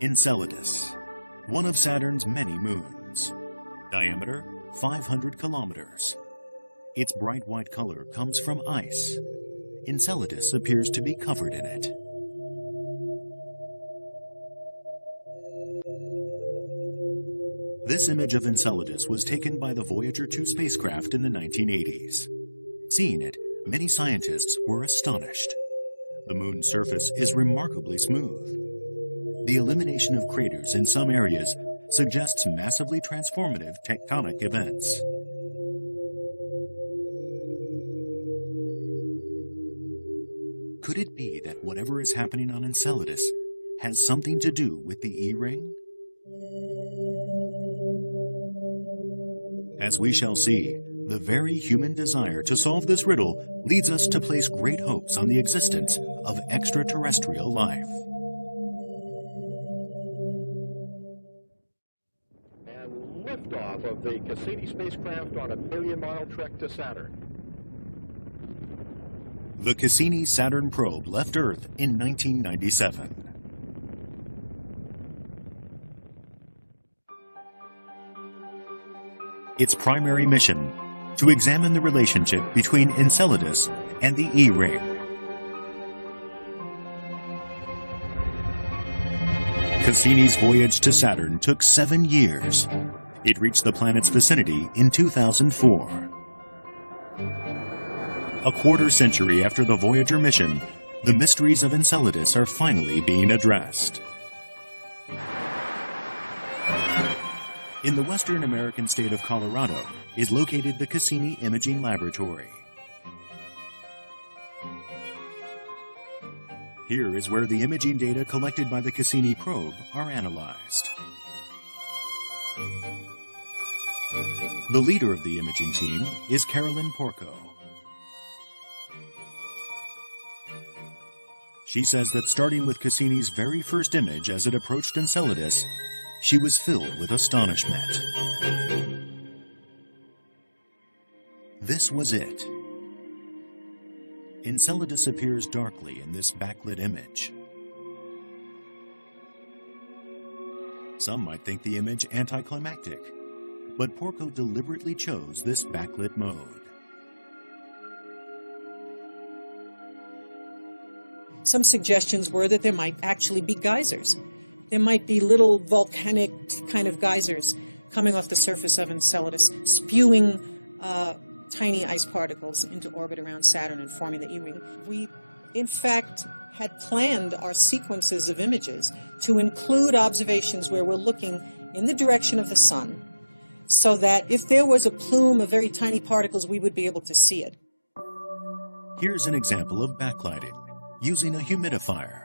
Enceladus, one of Saturn's many moons. Diameter, 500 kilometers. Its bright white color comes from ice. Enceladus appears to be covered in it. This image of Enceladus was taken by the Voyager 2 spacecraft in the 1980s. Seeing it, many scientists were astonished. The moon's surface is remarkably smooth. The elimination of craters in some areas suggests massively transformative tectonic events. Could it be that whatever is happening on Enceladus has something to do with the E-ring? As we shall see, the very human desire to solve this riddle leads us to place great hopes on the existence of extraterrestrial life. Liftoff of the Cassini spacecraft on a billion-mile trek to Saturn. The Cassini Saturn probe left Earth in 1997. Its primary mission, to examine the relationship between Enceladus and the E-ring. Cassini's voyage to Saturn took 7 years. It reached the planet's vicinity in 2004. A quarter century after the Voyager mission, the mysteries of Enceladus are finally being addressed. In the western American state of Colorado is located the Cassini Imaging Laboratory. Here is where the imaging data collected by the Cassini probe are analyzed. The leader of the imaging team is Carolyn Porco. She says that starting with Cassini's very first image as it approached Enceladus, she was filled with astonishment. This was it. Enceladus appears darkly in this backlit image. Some might think the image anticlimactic, but Porco deliberately chose this backlit mode. Some suggestions were that there might actually be geysers. There might be little volcanic kind of geysers coming off the surface of Enceladus, spewing tiny ice particles into orbit around Saturn and forming the E-ring. We, in fact, had planned our sequences of images to include observations where we're looking in the direction of the sun, so that if there was a plume of very tiny particles, we would be able to see it. Here's an example of backlighting using a humidifier.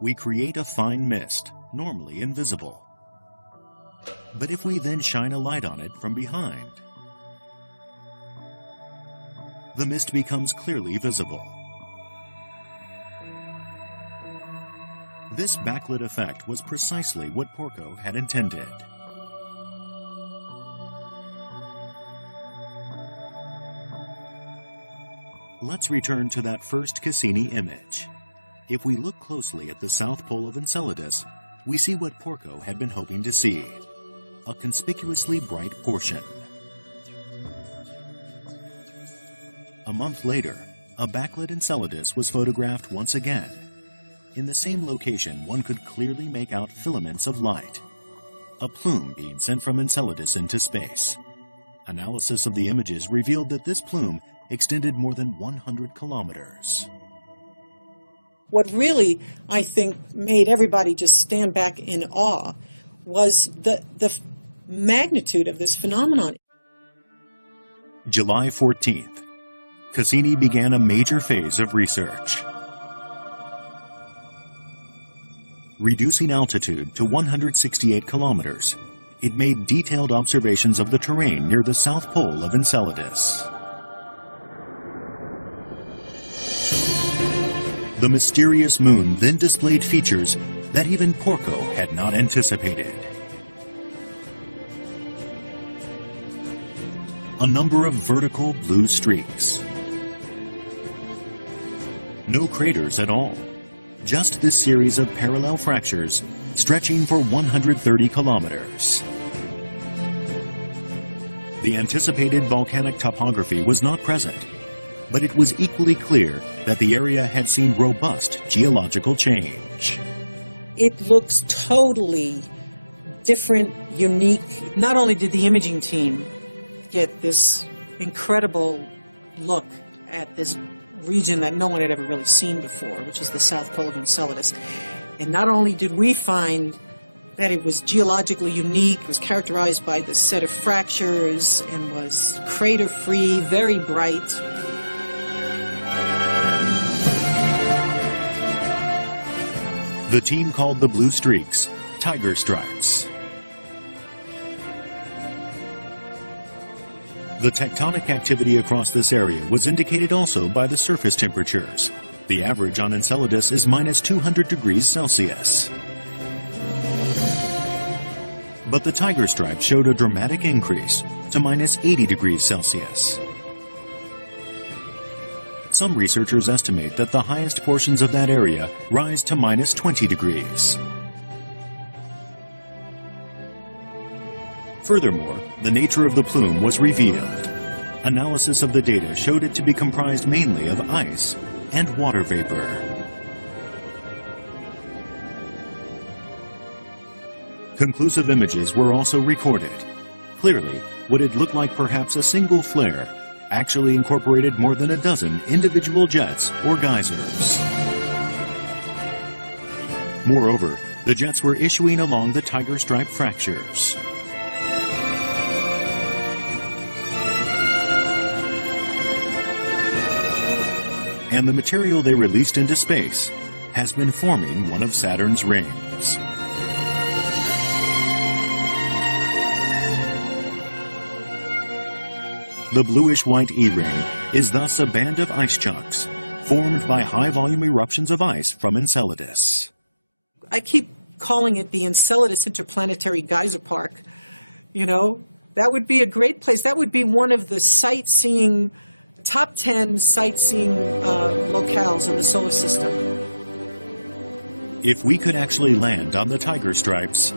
We create a fine mist, normally invisible. But if we then shine a light on it from behind, the mist becomes clearly visible. This backlit effect was precisely what Porco had intended. Let's return to that first Cassini image. If we look closely at the south pole of Enceladus, we see what Porco had been hoping to see, a conspicuously bright portion. A month later, a backlit Enceladus was photographed once again. In the same location, one could clearly make out filaments of light, a plume being sent from Enceladus into space. Analysis of the images revealed that this plume extended more than 100 kilometers. What really, I think, made everybody just stand back in awe was the magnitude of this phenomenon. July 14th, Cassini began a major phase of research. Reducing altitude to 168 kilometers, it made detailed observations of the terrain near the south pole of Enceladus. The mysterious moon then displayed features that even Porco had not anticipated. A number of vertical blue streaks. No craters at all, just this series of parallel fractures stretching for 130 kilometers. The anticipated volcanic topography was not present, but it was equally clear that the area had seen robust geological change. It looks totally different, unique. Not only did the imaging team get this incredible look at this region that no one had ever really seen before, which is the south pole of Enceladus, and not only did we find that it was geologically unique, it was characterized by this set of fractures and was crater-free, very bright. The team called the blue streaks tiger stripes. The tectonic activity across this area was indicated also by the surface temperatures. The average on Enceladus is minus 200 degrees Celsius. But the tiger stripe showed a dramatic increase to minus 80 degrees Celsius. Some researchers estimate that the highest portions of that area rise to minus 20 degrees. Furthermore, the nature of the plume was revealed. Analysis of the data showed it to be comprised mainly of ice and water vapor. Conclusive images were also recorded. Clearly, what had looked like perhaps a single flare actually incorporated more than a dozen individual jets or geysers. Moreover, the jets were issuing along the tiger stripe fractures. And the material they released into space has been forming one of Saturn's rings. The bluish-white E-ring is thus a band of ice chunks formed by high-volume eruptions of ice from Enceladus. I keep calling it the Enceladus Interplanetary Geyser Park. You know, that would be a great place. That would be one of the sightseeing top 10 sightseeing locales in the solar system. If we could actually land on the tiger stripes,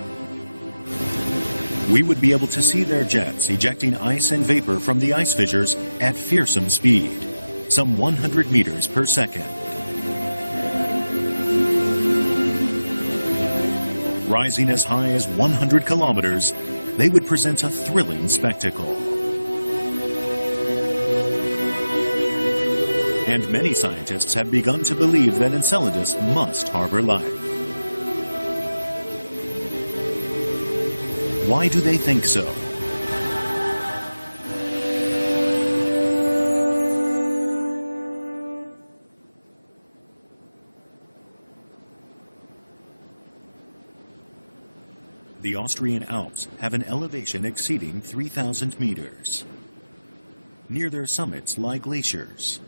we would be able to see their jets ejecting ice and vapor from the ice fissures at fearsome speed, some 100 meters per second. Rising as high as 100 kilometers, they would present a thrilling spectacle. And many scientists have begun to believe that Enceladus must harbor life. Why do they think so? The Austrian Alps have an elevation exceeding 3,000 meters. Near their summits lie glaciers.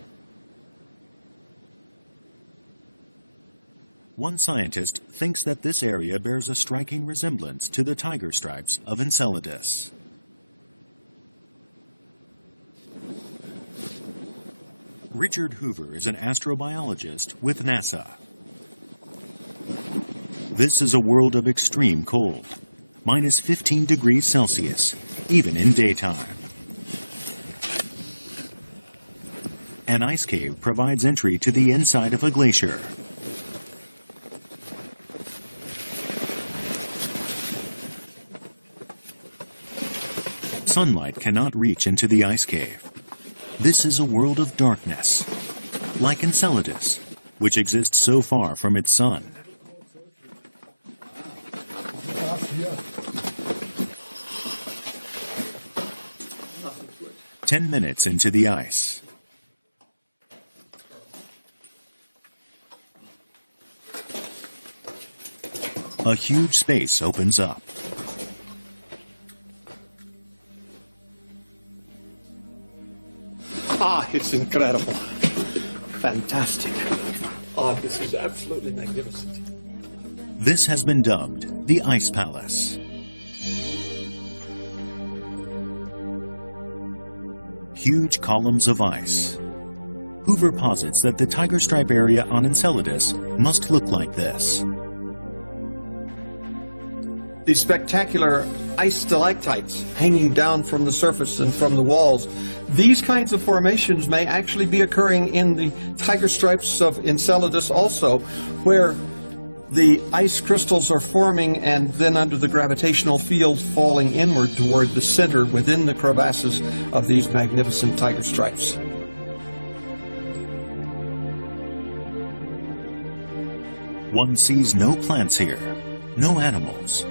One scientist thinks that this area bears a striking resemblance to the tiger stripes of Enceladus. Richard Hoover is an astrobiologist with NASA. This is a world of extreme cold, minus 15 degrees Celsius, even in daytime. An ice cave provides entry to the inside of a glacier. Sunlight cannot reach into the ice cave. This is a world of darkness, like Enceladus, which exists so far from its sun. 10 minutes into the ice. A huge space opens up. It's incredible. Fantastic. This is absolutely magnificent. This has been dubbed the Ice Palace. Huge columns of ice. Hoover posits that the tiger stripe area on Enceladus must look like this. These spectacular ice stalactites hanging down from the surface and from the walls, these kinds of formations may actually be occurring in the tiger stripes of Enceladus also, where the ice crystals are forming and then under the gravitational field falling inward toward the center within the crevasses of these magnificent tiger stripes. One sees no plants here, no animals,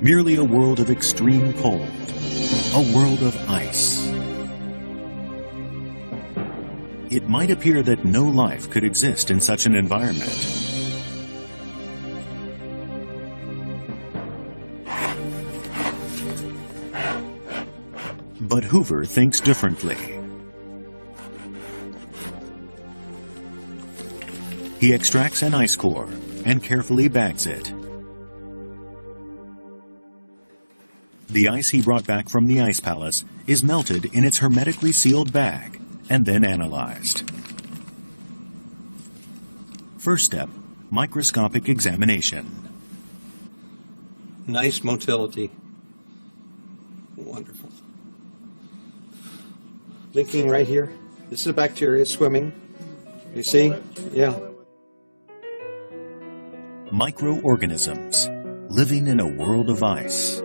merely a world of extreme cold, a world of ice. It might appear that no life could exist in such an environment. But Hoover thinks differently. He extracts an ice core and carefully bags it. The ice he brought back from the Ice Palace is melted in its hermetically sealed bag and then analyzed. First step, microscopic examination. Nice motility. Wonderful. Blinking right here. This is a bacteria swimming. You see? Yeah. Microorganisms living in a world of ice.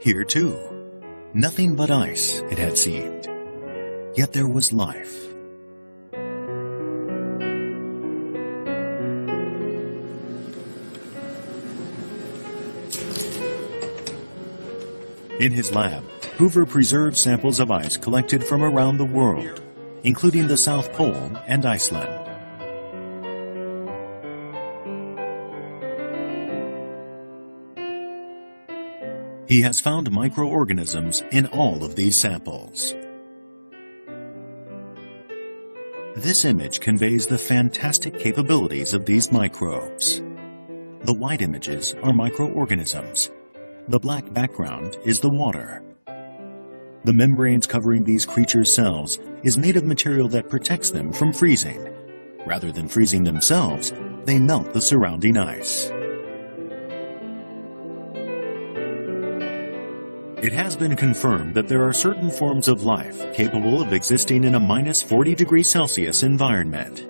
Here too, nothing but ice, it had seemed. Yet there was life. In his lab, Hoover preserved samples of ice collected from around the world, including the South Pole and Iceland. He has found microorganisms in all of these samples. This image conveys the fantastic capabilities of these microbes. The white images are microorganisms. The black background is the water. The membranes covering these creatures' cells is made of material that protects them from freezing. Rather than freezing themselves, they melt the surrounding ice. It has been confirmed that there are certain forms of life capable of existing in a minus 40 degrees Celsius environment.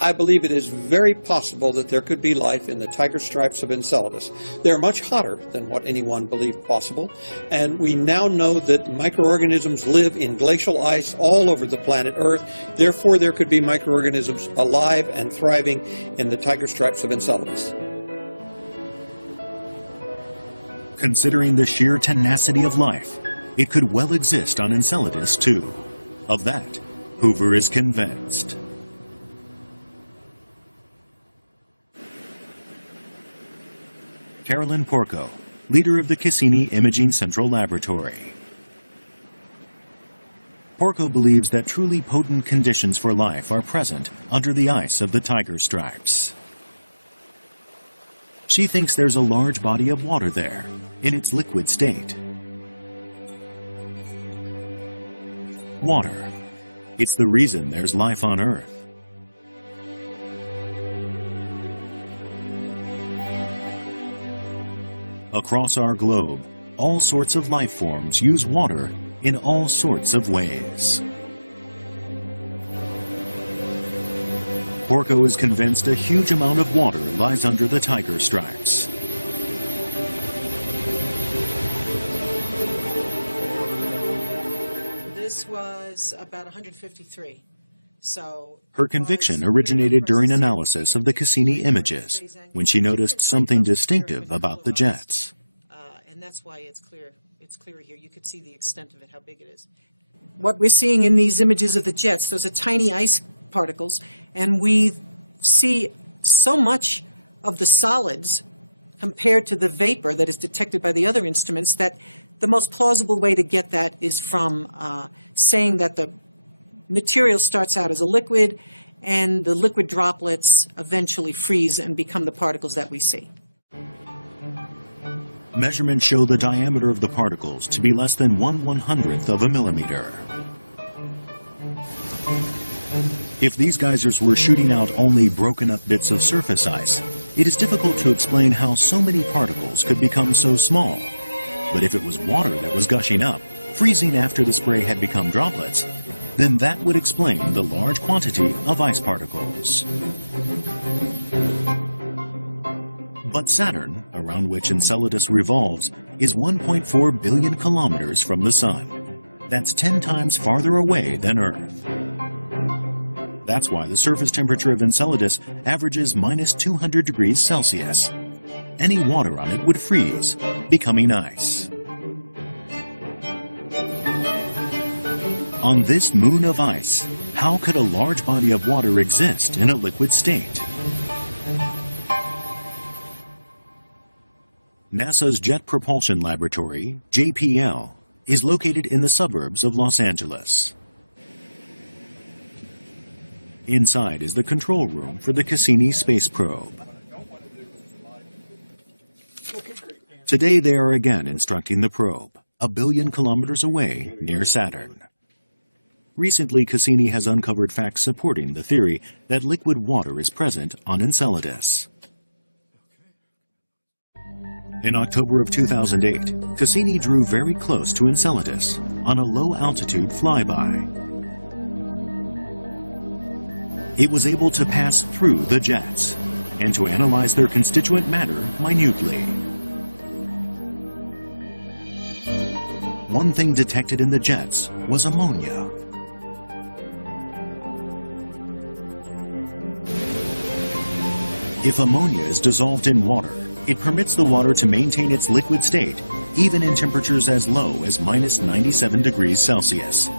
I believe it is very possible that there could be life in the tiger stripes of Enceladus. They're much hotter than what anyone believed possible, and we now know that microorganisms live in glacial ice all over the planet Earth. Therefore, there could be microorganisms alive and thriving in the tiger stripes of Enceladus. Considering the sheer tenacity of life, it could well exist on Enceladus too. Of that, Hoover is convinced. Carolyn Porco, leader of the Cassini Imaging Central Laboratory. Porco believes that truly potent conditions for life are present under the ice of the tiger stripes. She thinks there's a large body of water there, in its liquid state. Water. It's the reason there's life on Earth. Across our globe, all sorts of life forms use water in all sorts of ways. Porco is convinced a huge amount of water lies under the tiger stripes. This was about 153. So her conviction originated during analysis of the Cassini images, when she noticed something distinctive about the jets. And that's why it's clear here. You could see the extent of it, how big it is. What we're seeing in these images of the jets, those are tiny ice particles, and we see so much of the solids compared to the vapor that is detected by the other instruments that the most plausible way to get that is from saying that the material starts out as a liquid, and the liquid droplets eventually freeze and become the particles that we see. Measurements show the diameter of the particles to be less than 1/100th of a millimeter. If these geysers were shooting out only broken up bits of surface ice, it is difficult to explain how so many particles could become so small. But if it was water that was gushing up, freezing after the spray had become droplets, then that would explain the large quantity of ice particles. But Saturn, around which Enceladus revolves, is 1.4 billion kilometers from the Sun. That's 10 times farther away than Earth. That's why the surface temperature of Enceladus averages minus 200 degrees Celsius. Any water on it would freeze, becoming ice. On this moon of ice, how could a large body of water exist in a liquid state? NASA's Jet Propulsion Laboratory, JPL, is located in the suburbs of Los Angeles. Inside is the control room for the Cassini space probe. Today they are again instructing the probe, 1 billion kilometers away near Saturn. Recently, Cassini has uncovered facts supporting the theory that liquid water is present on Enceladus. In October of 2008, Cassini drew very close to Enceladus on a low-altitude flyby. It was able to pass through the jets and to analyze their constituent matter minutely. One thing detected in the jets was ammonia. If ammonia is dissolved in water, it permits the water to maintain its liquid state, even in temperatures as low as minus 97 degrees Celsius.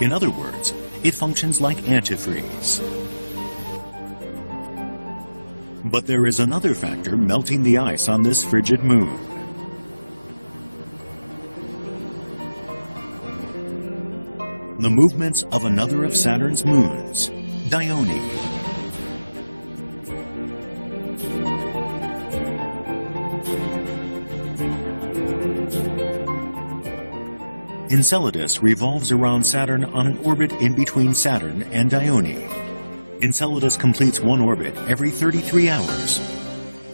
In other words, it functions like antifreeze. But there is another factor melting the ice on this frigid moon. The movements of another of Saturn's moons, Dione. Enceladus revolves around Saturn on an orbit in between Saturn and Dione. Enceladus completes one orbit every 33 hours.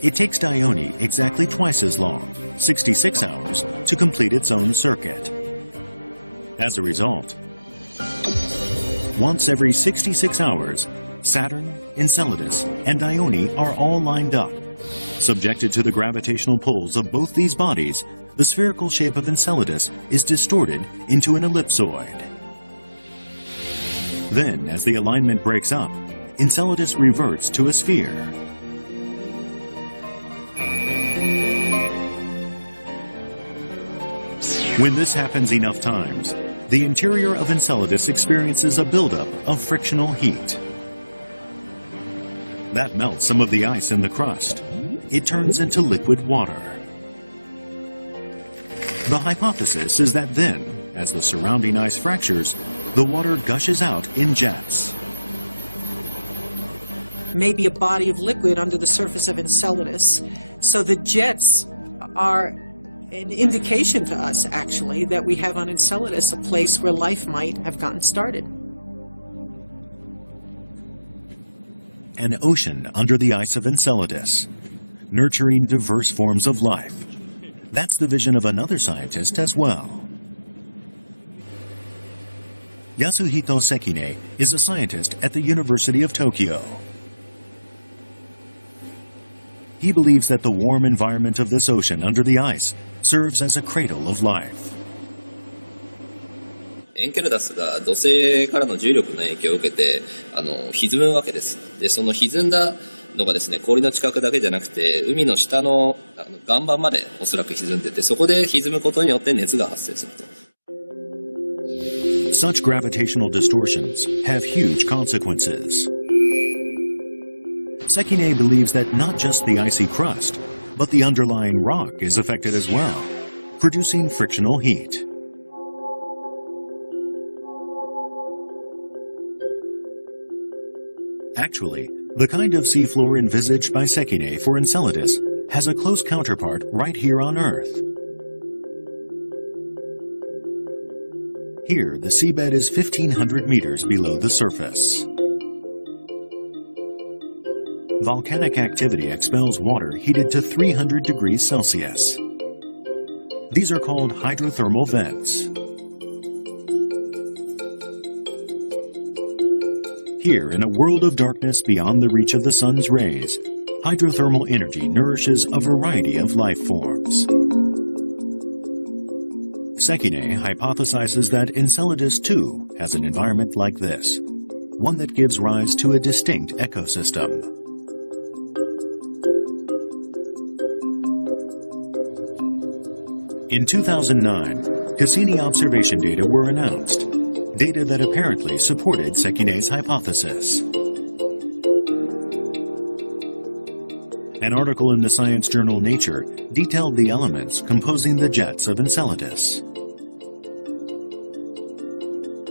It takes Dione exactly twice as long, 66 hours, to complete its own circuit. As a result, once every 66 hours, Saturn, Enceladus, and Dione are all lined up. Subjected to the gravitational pulls of both these bodies, the spherical shape of Enceladus is distorted into an ellipsoid. Then, as the alignment breaks up, Enceladus reverts to a sphere. When this happens enough times, the interior of Enceladus experiences a buildup of frictional heat. That melts some of the ice in the crust. It turns into liquid water. The hypothesis is that then, as the surrounding ice fractures, the water gushes out in jets. Maybe a body of liquid under the surface of Enceladus. So the jets are an indication to us, actually, that we have on Enceladus a place where life might have gotten started. An ocean under the ice of Enceladus, nurturing diverse forms of life. That's the vision of another scientist as well. Yasuhito Sekine is a scientist at the University of Tokyo. He believes that the warm environment of this ocean under the ice serves as a cradle of life. エンケルダスが土星からの重力の影響を受けて歪むわけです。で、その歪んだのがですね、氷の近くだけじゃなくて海の下の岩盤までおそらく歪んでて、そこで歪むことによって熱が発生すると。Such gravitational distortions have huge consequences. Sekine believes that not just the icy crust, but the underlying rock is affected as well, producing frictional heat. Actually, the kind of seafloor envisaged by Sekine for Enceladus has a close counterpart right here on Earth. Here, the seabed is 1,500 meters below the surface. Volcanic activity expels water heated to 300 degrees Celsius. These are called hydrothermal vents. Here, in a world of darkness beyond the reach of the sun's rays, hydrothermal energy nourishes a variety of life forms. Sekine hypothesizes that Enceladus too has an environment like this, one that gives rise to a distinct ecosystem. In 2009, Cassini observation data were announced, data that apparently supported Sekine's hypothesis. An article in the science journal Nature detailed the elements composing the jets of Enceladus.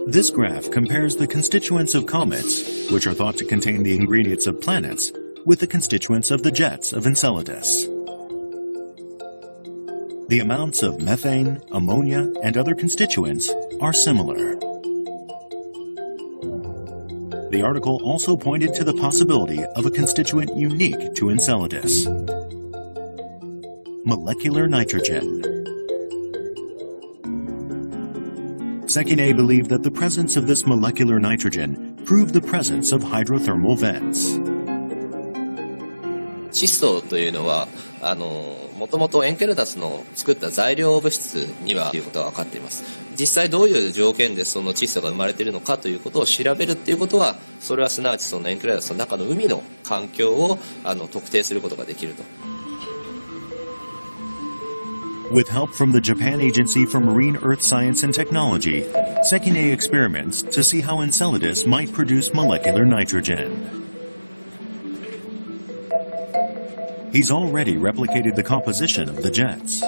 This graph compares the constituents of comets, which are thought to contain the ingredients of planets, with the constituents of the jets of Enceladus. The amounts of methane, ammonia, and other constituents are similar. The article also pointed to the possibility of a constituent unique to Enceladus: molecular nitrogen. Sekine believed that the presence of this molecular nitrogen proved the presence of hydrothermal vents. 窒素というのはもともとエンケルダスの作った材料物質にはということが分かっています。実際どういう条件でその窒素が生まれているのかということを調べるっていうことは、それはすなわちそのエンケルダスの中の海の環境を特定することができると。With help from the Japan Agency for Marine Earth Science and Technology, Sekine experiments to see how Enceladus might produce molecular nitrogen. He's already replicated the composition of the jets.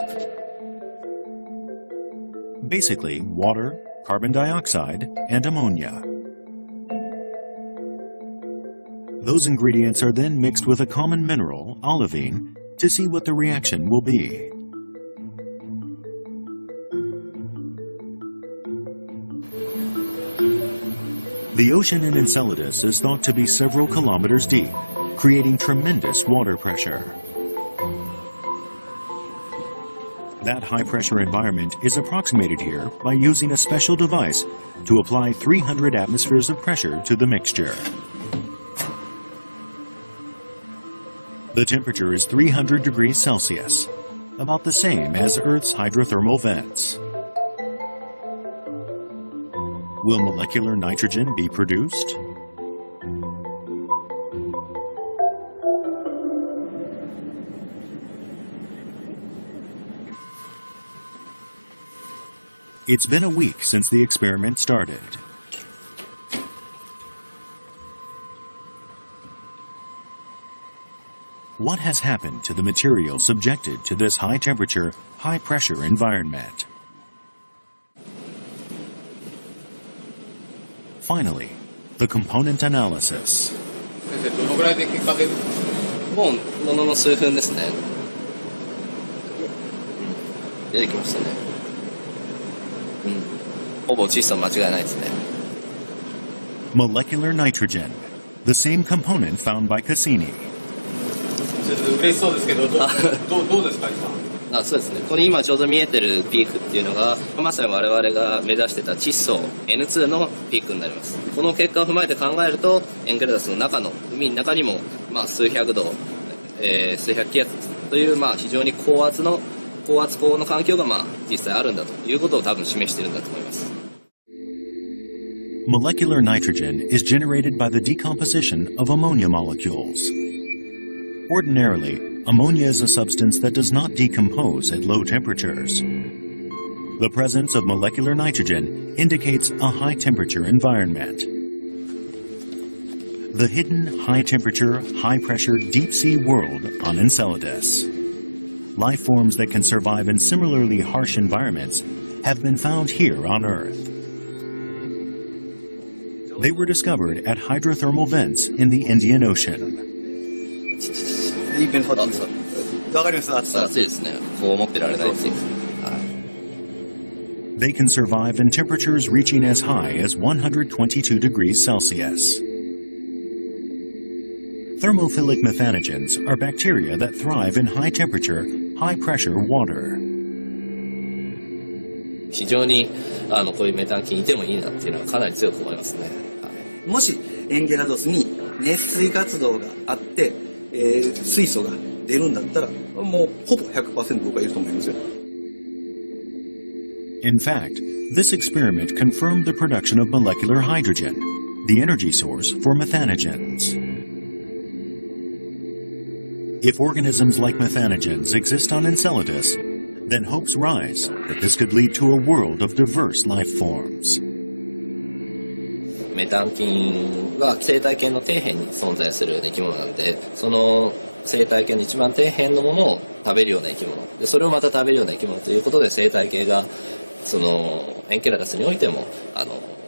Basically, water, carbon dioxide, and ammonia. Those ingredients are then mixed with a common mineral, olivine, to see what the reaction will be. The ocean in Enceladus is thought to be several kilometers deep, creating tremendous water pressure. That high-pressure environment is approximated here by using a special device to apply 300 atmospheres of pressure to the mixture. The temperature is 300 degrees Celsius, about the same as Earth's hydrothermal vents. Will molecular nitrogen be produced? It's been a week since the experiment started. What has happened to the material subjected to this high-temperature, high-pressure environment? Finally, the component analysis. どのぐらいで結果出る？もうものの数分ですね。出てきましたね。ほぼ窒素間違いないですね。Molecular nitrogen, the same component found by Cassini. 嬉しそうですけど、どうですか、今。そうですね。ここに今ちょうど見えてるピークっていうのが、まさに我々が目指してた窒素 N2 のピークになります。この結果を踏まえて考えると、エンケラダスの中の海の中にも、数百度、数百気圧という、非常に高圧高の環境が実際あるんだということを多分示しているんだと思います。Molecular nitrogen is generated by the decomposition of ammonia molecules. Ordinarily, ammonia is a substance that does not decompose at low temperatures. The presence of molecular nitrogen indicates a high-temperature environment. The hidden high-temperature, high-pressure deep-sea world on Enceladus. Life forms that can survive in similarly harsh environments have been found here on Earth. They were discovered at hydrothermal vents in the Indian Ocean. They can survive in temperatures reaching as high as 122 degrees Celsius. Thermophilic methanogens are bacteria that thrive in high-temperature, high-pressure water. 非常にこういうメタン菌いてもいいなっていうのはかなり強く思いますね。もしエンケラドスに熱水活動があって、水素が出るんだったらもうほぼ 100% 僕はいると思いますよ。In fact, this experiment confirmed the production of molecular hydrogen, the energy source for methanogens. If organisms like methanogens exist on Enceladus, then hopes rise that this could lead to a world of diverse life forms. メタン菌は生態系の底辺に存在する生き物なので、その生態系の一番底辺のものを食べるような生き物で、それをまた食べるような生き物ということで、生態系がそのエンケラダスにおいても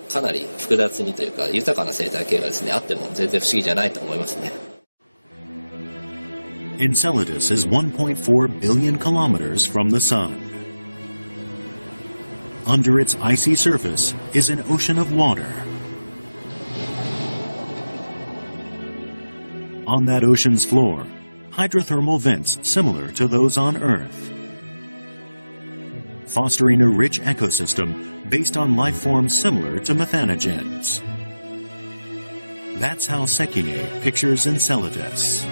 かなり複雑にというか豊かな生態系がですねあっても全然不思議じゃないと思いますね。Enceladus is 1.4 billion kilometers from the Sun. Under its icy surface is an ocean of water. On that ocean's floor, hydrothermal vents similar to those on Earth, fostering a rich ecosystem based on life forms similar to methanogens. That's how Sekine pictures Enceladus.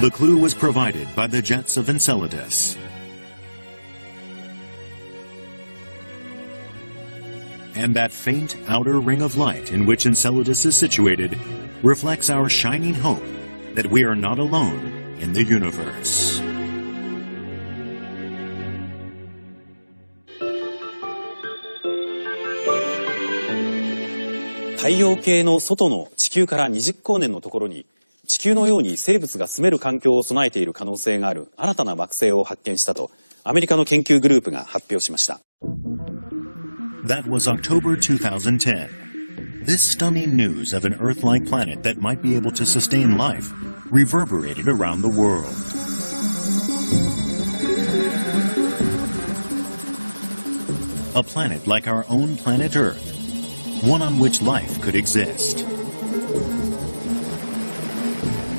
The clue was provided by the jets of Enceladus. And that faint outer ring of light in which Enceladus is situated reflects our shining hope that we are not alone in the universe. 太陽系の外の地球から20光年のところに地球のように生物が住める環境を備えている可能性がある新たな惑星を発見したとアメリカの研究グループが発表しました。That was October 2010. This stunning news of an Earth-like planet that might be able to sustain life reverberated around the world. a planet like our own planet Earth, one on which life could exist.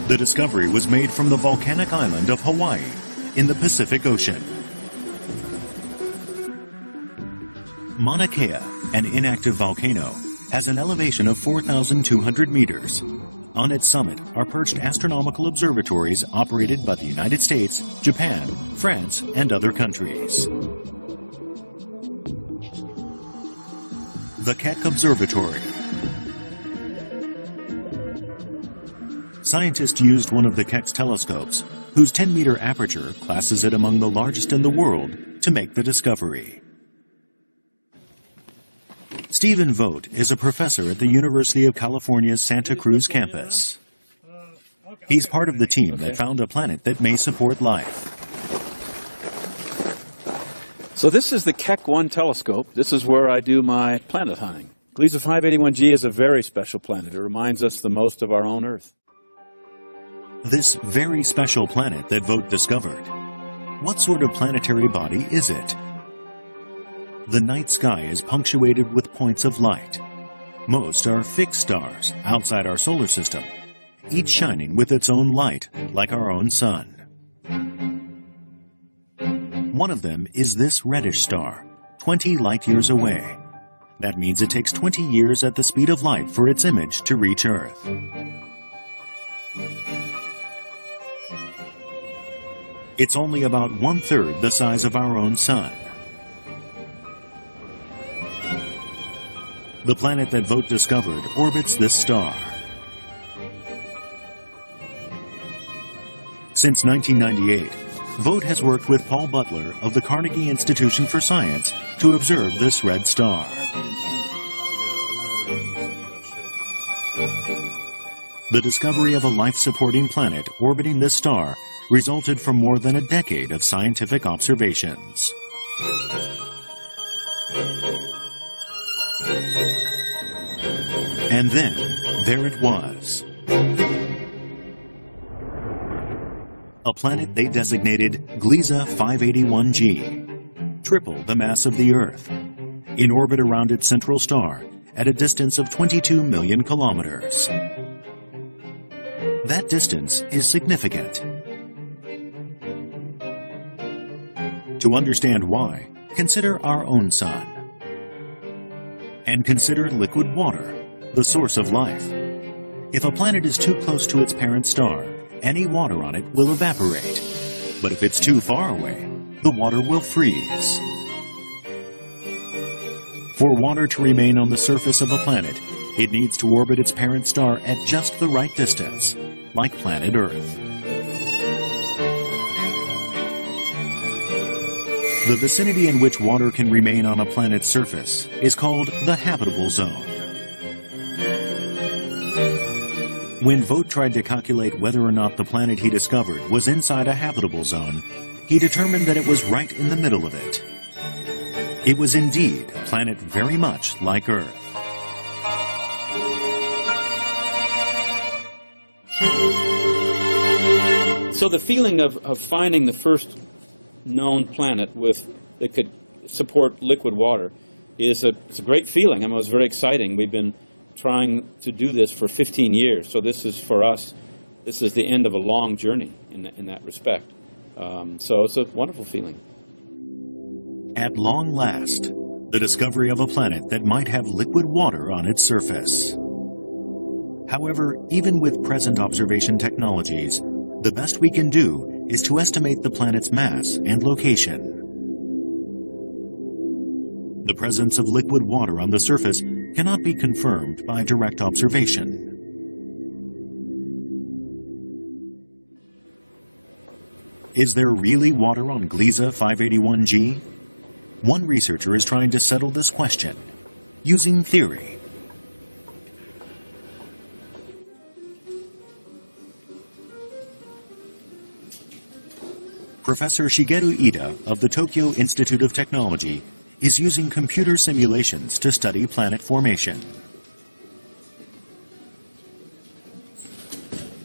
The discovery was made from the volcanic island of Hawaii in the Pacific Ocean. Mauna Kea, an inactive volcano, has an elevation of 4,200 meters. On its summit are perched astronomical observatories operated by the United States, Japan, France, and other countries. The Keck Observatory. Scientists used one of the Keck's telescopes, whose 10-meter aperture classes it among the largest in the world, to make the discovery. Stephen Vogt is a professor at the University of California's Santa Cruz campus. He's part of the team that found a planet that may support life. So this is the Keck 1 telescope. This is where I do my planet hunting. Gliese 581g is a very special planet. It reminds us the most of our own Earth. This very special planet that Vogt discovered, what sort of planetary body is it? The night sky is punctuated with points of light. Most are fixed stars outside our solar system, each shining with its own light, like our own sun. One of them is this reddish star, 20 light-years away. That means it takes 20 years at the speed of light for its image to reach Earth. It's only about 1/3 the size of our own sun. The planet that Vogt discovered orbits this star. Since 1998, Vogt has worked with Paul Butler of the Carnegie Institution for Science to observe this red star. The discovery of a life-supporting planet orbiting this star resulted from more than a decade of scientific observations. And then, there it was. A planet they designated Gliese 581g, triple the mass of the Earth, in orbit around its central star at a distance of 22 million kilometers. That distance is significant. To understand why, consider our own sun. And consider liquid water, the source of life. If a planet is too close to its parent star, any water on it will evaporate. But if it's too far away, the water will freeze. For water to remain on the surface of a planet, it needs to orbit its parent star at just the right distance, like planet Earth. The vicinity in which water can remain on a planet's surface is called the habitable zone. When Vogt tried to calculate whether or not the planet he discovered was inside a habitable zone, he determined that it was right in the middle of it. It was indeed a planet very much like Earth. So the feeling of finding the first known planet that could support liquid water it's a great feeling. I mean, it was very exciting. We've been trying to do this for 15 years, so this is, for us, this is the end of a long journey in that respect. So it's a wonderful feeling. At long last, the discovery of a planet that might have liquid water on its surface. However, even with present observation technologies, the best we can do is to estimate the planet's mass and location. The presence of liquid water on the surface cannot be confirmed by direct observation. Is there really water on Gliese 581g? One researcher is trying to settle this question using theory. Professor Shigeru Ida of the Tokyo Institute of Technology is using computer simulations to study planet formation.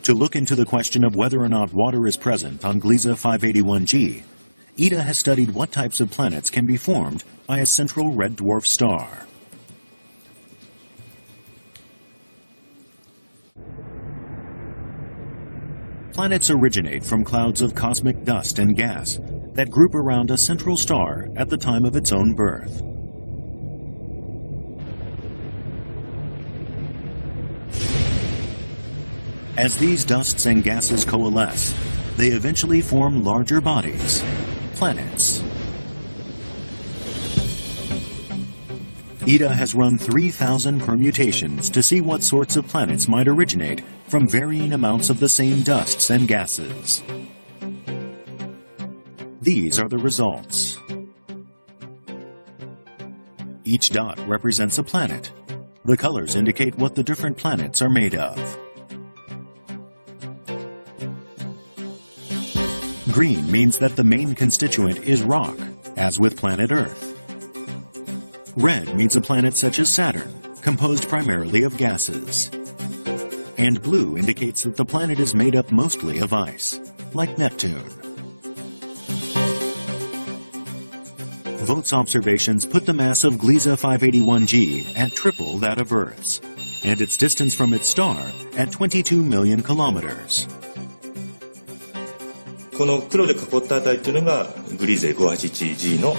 To look into the question of whether or not water is present on Gliese 581g, Ida has studied what types of planets can be formed by a central red dwarf star. Planets originate from clouds of cosmic dust and gas that group around a central star at the time of its own birth. As these dusts and gases coalesce, they eventually form larger bodies, planets. Ida has run 3,000 permutations to see what sorts of planets might originate from varying amounts of the same dusts and gases. These are the results. Each dot represents a planet. The colors indicate what the different planets are made of. Green means that the main constituent is rock, as with planet Earth. Red means a planet such as Saturn, composed primarily of gases. And blue indicates that the planet is made up mostly of ice, like Neptune. Voigt's observations put the mass of Gliese 581g at triple that of Earth's, and its distance from its star at 22 million kilometers. この黒で囲った値というのがグリーゼ 581g の、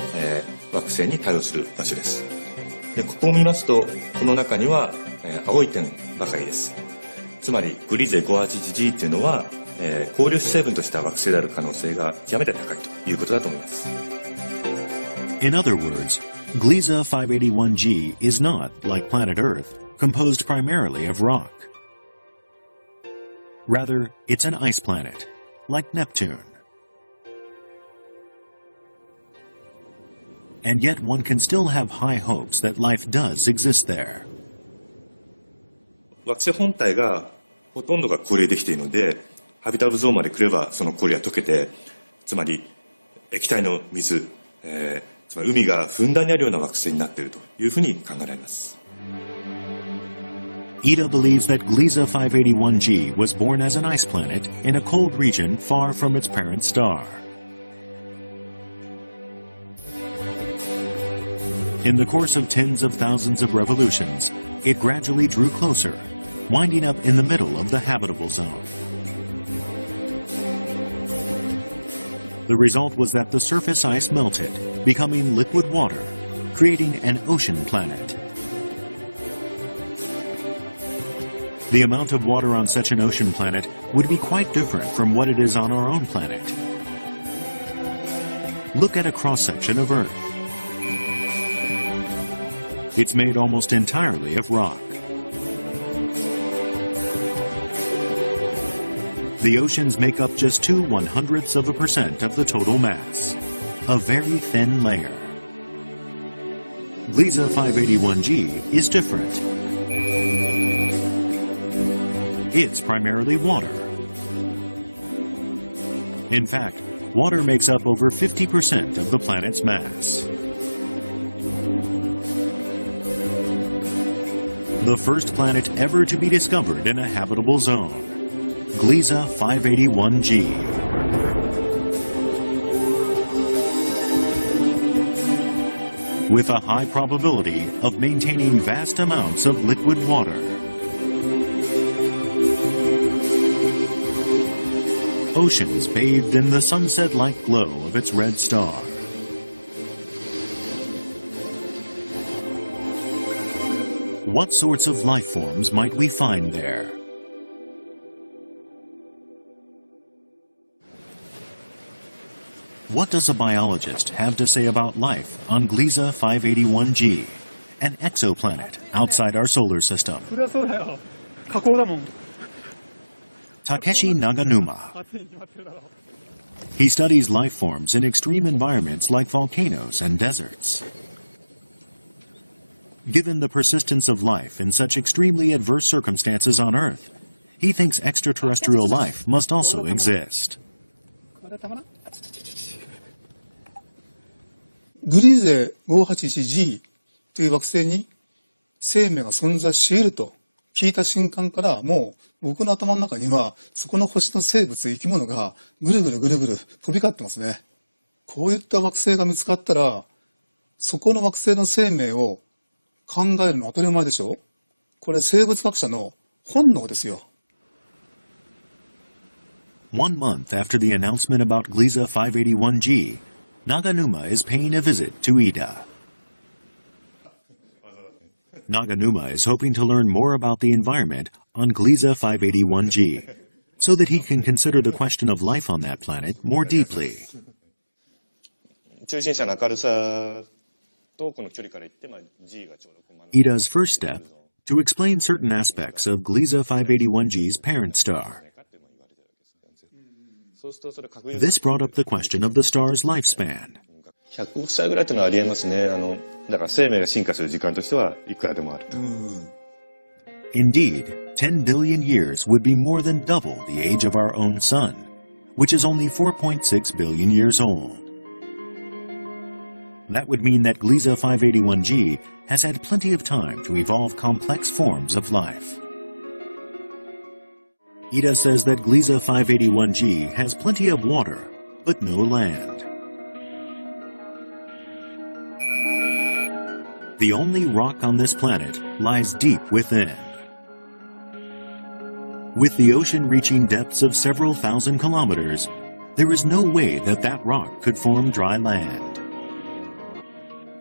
惑星に対応する場所です。でここを見ますとこの中には、青い点ばかりです。つまりグリーゼ 581g というのは、光粒子成分とした惑星である可能性が極めて高いということだと思います。In other words, Gliese 581g is not, like planet Earth, composed primarily of rock. Rather, it's an ice planet, like Neptune. And yet one can still have high hopes that life does exist there. 惑星本体がほとんどが氷でできているので、ハビタブゾーンまで来ればその氷は溶けて、つまり液体の水、つまり海がふんだんにあるような惑星になっているというふうに考えられます。Ida believes that Gliese 581g was born as an ice planet in a cold region far from its parent star. In the course of tens of thousands of revolutions, it gradually drew closer, winding up in the middle of the habitable zone. The result was that the surface ice melted, becoming liquid water, creating an ocean planet. The amount of water on such an ocean planet would be quite different from what it is on our own planet. Look at a cross-section of Earth. It's made almost entirely of rock. The oceans make up just 0.02% of the total mass, a very thin layer. Gliese 581g is different. It's primarily water. In fact, water makes up over 50% of the planet's mass. The first planet ever to be discovered in a habitable zone, Gliese 581g. With a high probability of maintaining vast amounts of liquid water. Oceans bathed in the sunset-like glow of its red star. What sorts of life forms might we find there? What does a biologist have to say about life on Gliese 581g, an exoplanet outside our solar system? Takeshi Naganuma. He studies life forms in extreme environments like volcanoes and deserts. Given the persistence of life in such extremely adverse circumstances on Earth, he thinks extraterrestrial life must also exist. グリーゼ 581g という惑星に生命が存在し得ると聞いた瞬間から、もう僕の頭の中にはそこの星の生物生き物がぐるぐるぐるぐる飛び交ってますね。こういった惑星が見つかったら、そこの惑星の生命を考えるのは当たり前でしょ。これ生物学者の本能ですよ。1 month after the announcement about Gliese 581G, Naganuma is paying a visit to Ida. Naganuma is hoping to learn more about the environment on Gliese 581G, so that he can consider the question of life on that planet more deeply. Ida's first step, to explain certain aspects of Gliese 581G's parent star. This brought up the question of the star's lifespan. Indeed, 10 billion years would be more than double the age of our own sun, which is only 4.6 billion years old. That would mean that Gliese 581G has had plenty of time to evolve complex forms of life. Ida says that Gliese 581G has plenty of water, but no land. The only rock on this planet lies deep within. With the ocean reaching depths of several thousand kilometers, there is no way that that rock could form dry land.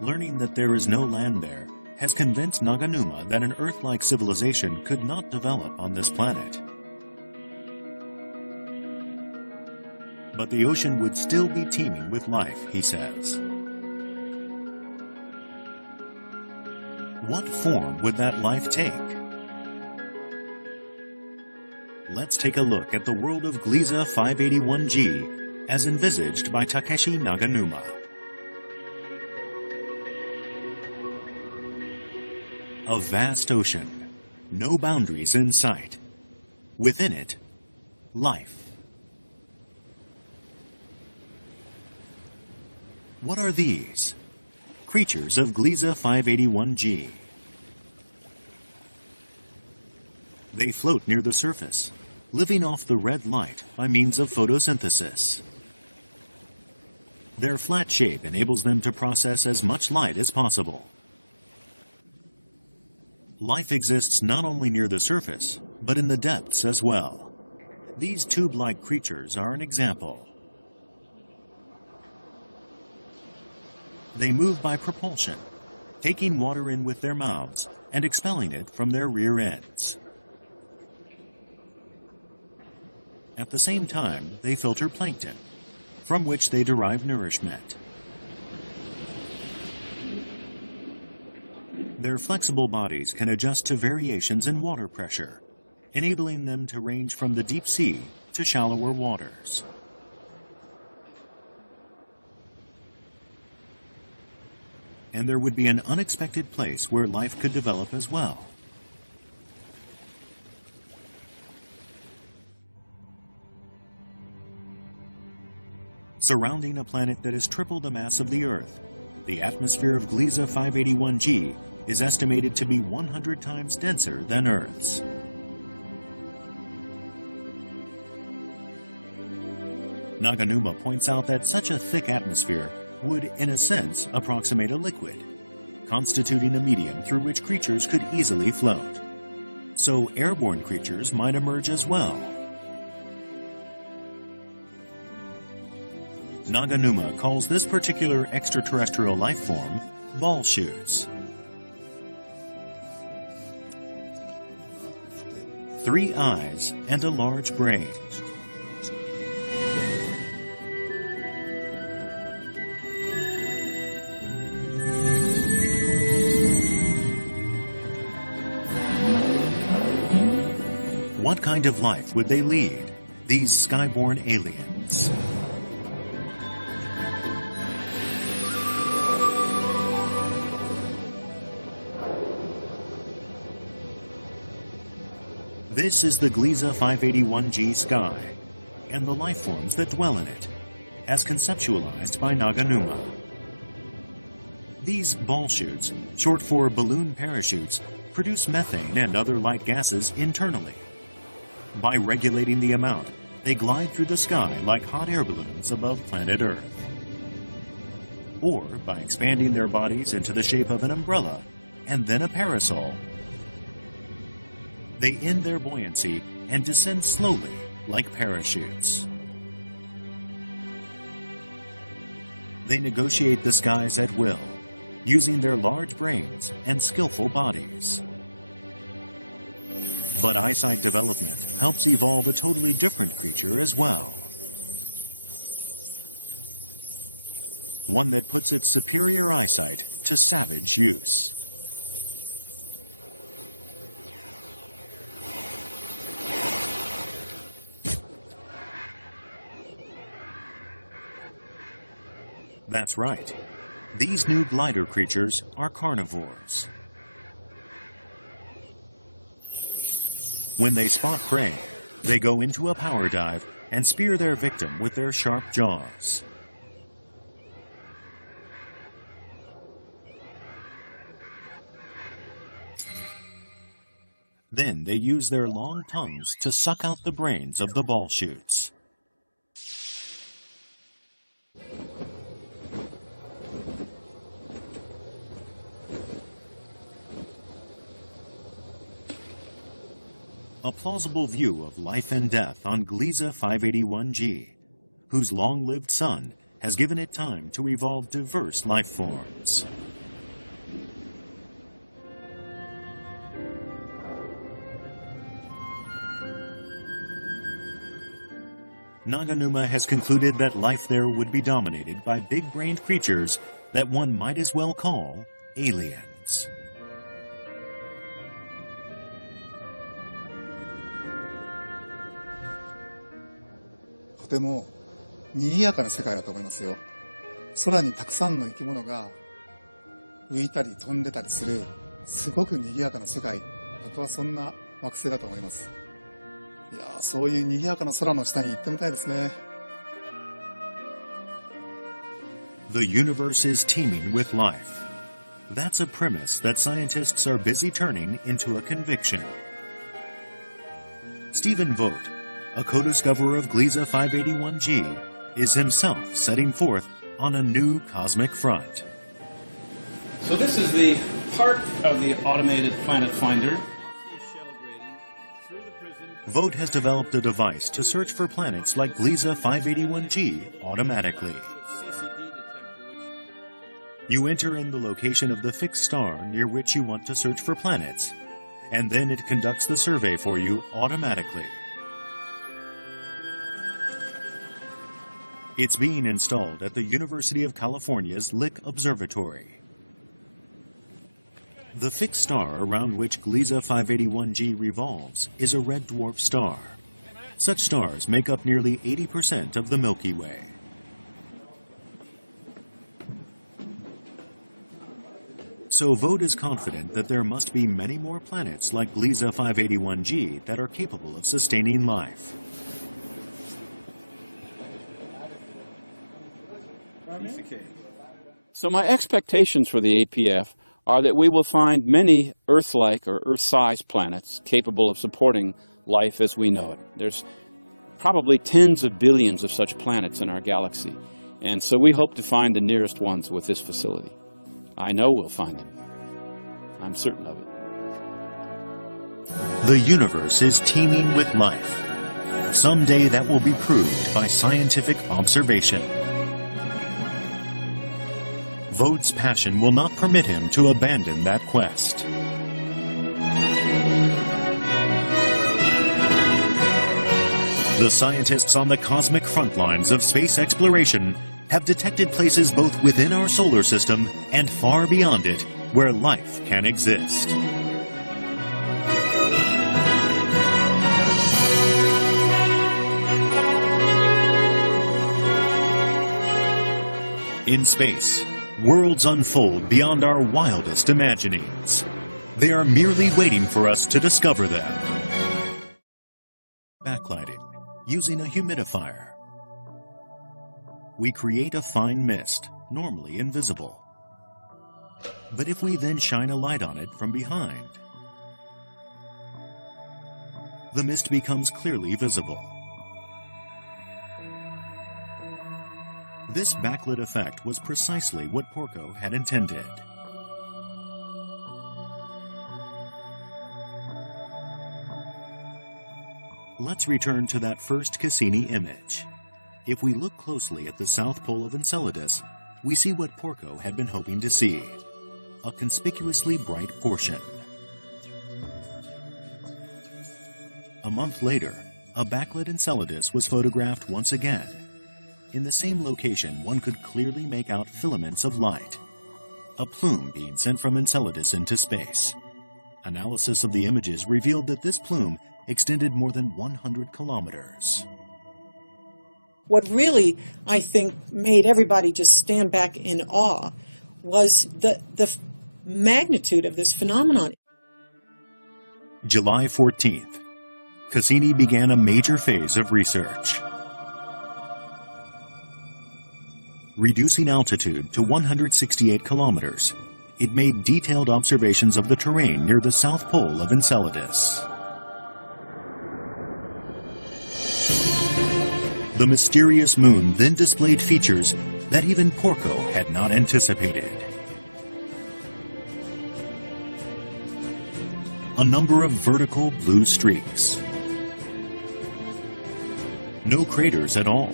Learning that there is no land there has convinced Naganuma that an Earth-like civilization could not develop on this planet. But the ocean would still be teeming with life, he says. What form would that life take? Let's take a look at the world of Gliese 581G as envisaged by Takeshi Naganuma. A vast ocean, no boundaries in sight. Within it, life. What are these? Creatures of Gliese 581G. They float near the surface, living off the red light by means of photosynthesis. Their flat shape enables them to process as much light as possible. Life exists not only near the surface, but in the depths as well. These tube-like creatures are an example. They move by propulsion, taking water in with their mouths and expelling it from their rear ends. At the same time, they filter plankton, from which they derive nourishment. Their flexible bodies can adjust to variations in water pressure, enabling them to range from the deep sea to shallower waters. And there would be an unexpected place where life could develop as well. Surrounding a planet that is triple the mass of the Earth, the atmosphere of Gliese 581G is estimated to be 100 times denser than Earth's. Naganuma points out that such a thick atmosphere would, in a sense, approximate a liquid, constituting a medium through which creatures could easily float. So airborne creatures might emerge as well. Naganuma calls this particular extraterrestrial life form ball shoots. 3 eyes and a large brain. What kind of life would they lead, these skyborn aliens? This is the Gliese 581G sky, and the life forms that dwell in it, as conceptualized by Naganuma. These ball shoots, short for balloon parachutes, produce methane and other light gases internally. By regulating the amount, they glide through the sky like hot air balloons above planet Earth. or by expanding their bodies into the shape of an umbrella and then a parasol. They end their buoyancy and descend slowly like parachutes. They negotiate the skies at will, using their large brains and skillful bodies. But eyesight development helps evolve a totally different creature as well. One that puts its superior eyesight to savage use. That's right. These new glider creatures are carnivores. When they spot prey, they go into a power dive and spear their victim with their sharp jaws. Then they use their long tongues to suck out the brains of the ball shoots. A plausible view of life and death on Gliese 581G, whose long-lived son has given it time to evolve diverse life forms. Naganuma has concluded that life there would be dominated by big-brained creatures that one might as well call aliens.とても賑やかな世界だと思いますよ。空にたくさんの生き物が浮いたり飛んでたりする、すごく賑やかな世界。僕はそんな惑星だと思います。いやー、そういう賑やかな空の下に行ってみたいですね。The universe is teeming with life. That's a premise that scientists are busy turning into a conviction. Stephen Vogt, a co-discoverer of Gliese 581G, is himself setting forth on a new cosmic front. So this is the part of the automated planet finder. Vogt has developed a device to search for planets like Gliese 581G automatically. You enter in the location of the fixed star near which you want to search for planets, and then it conducts the survey for you automatically. It's being installed at the University of California's Lick Observatory. The fixed star around which Gliese 581G revolves is a red dwarf star. Such stars make up nearly 80% of the Milky Way. So Vogt is confident that there must be many more planets like Gliese 581G that are capable of sustaining life. So my expectations for the APF are that we will find many Earth-like or Earth-sized planets capable of supporting life as we know it. There's probably tens of billions of such planets in our galaxy, and so we hope to find the nearest ones with this facility. I know we'll find them. I'm certain of it. The universe is teeming with life. Someday that will be proved by scientific observation. Vogt's passion will not permit him to abandon that quest. The scientists on the cosmic front lines of space exploration have detected places both within our solar system and far beyond it where life can exist. In space, worlds unfold beyond our wildest imaginings. They are merely waiting for us to discover them. Backlighting, using a humidifier. We create a fine mist, normally invisible. But if we then shine a light on it from behind, the mist becomes clearly visible. This backlit effect was precisely what Porco had intended. Let's return to that first Cassini image. If we look closely at the south pole of Enceladus, we see what Porco had been hoping to see, a conspicuously bright portion. A month later, a backlit Enceladus was photographed once again. In the same location, one could clearly make out filaments of light, a plume being sent from Enceladus into space. Analysis of the images revealed that this plume extended more than 100 kilometers. What really, I think, made everybody just stand back in awe was the magnitude of this phenomenon. July 14th, Cassini began a major phase of research. Reducing altitude to 168 kilometers, it made detailed observations of the terrain near the south pole of Enceladus. The mysterious moon then displayed features that even Porco had not anticipated. A number of vertical blue streaks. No craters at all,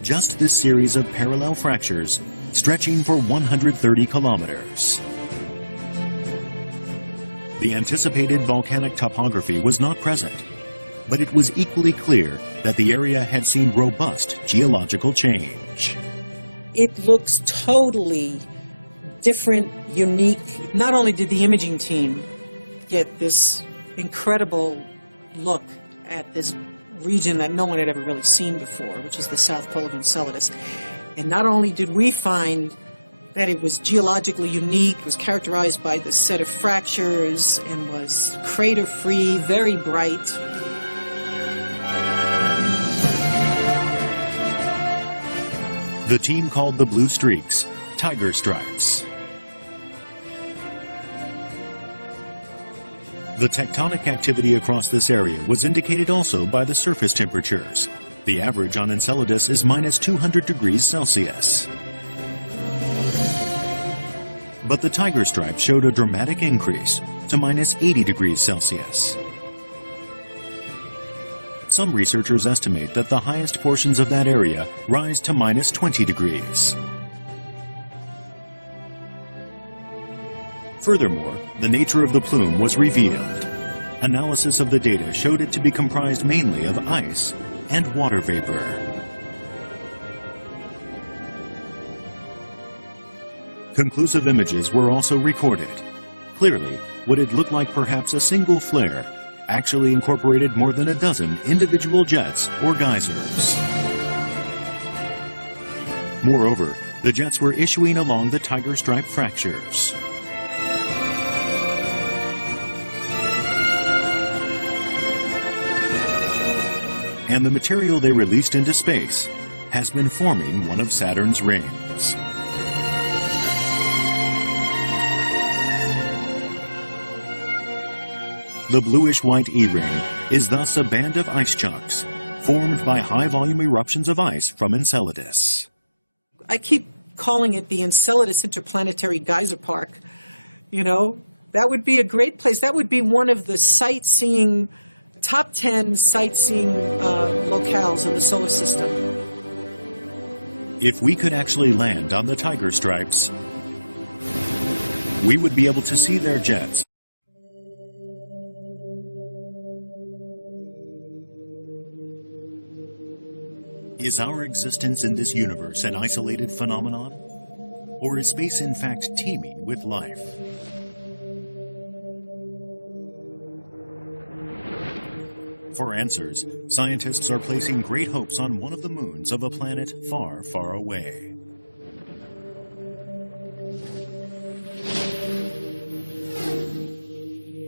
just this series of parallel fractures stretching for 130 kilometers. The anticipated volcanic topography was not present, but it was equally clear that the area had seen robust geological change. It looks totally different, unique. Not only did the imaging team get this incredible look at this region that no one had ever really seen before, which is the south pole of Enceladus, and not only did we find that it was geologically unique, was characterized by this set of fractures, and was crater-free, very bright. The team called the blue streaks tiger stripes. The tectonic activity across this area was indicated also by the surface temperatures. The average on Enceladus is minus 200 degrees Celsius. But the tiger stripe showed a dramatic increase to minus 80 degrees Celsius. Some researchers estimate that the highest portions of that area rise to minus 20 degrees. Furthermore, the nature of the plume was revealed. Analysis of the data showed it to be comprised mainly of ice and water vapor. Conclusive images were also recorded. Clearly, what had looked like perhaps a single flare actually incorporated more than a dozen individual jets or geysers. Moreover, the jets were issuing along the tiger stripe fractures. And the material they released into space has been forming one of Saturn's rings. The bluish-white E-ring is thus a band of ice chunks formed by high-volume eruptions of ice from Enceladus. I keep calling it the Enceladus Interplanetary Geyser Park. You know, that would be a great place. That would be one of the sightseeing, top 10 sightseeing locales in the solar system. If we could actually land on the tiger stripes, we would be able to see their jets. Is our existence in this universe an isolated phenomenon? Or is space in fact teeming with life? For answers, scientists are placing great hopes on one of the moons of a planet far, far away.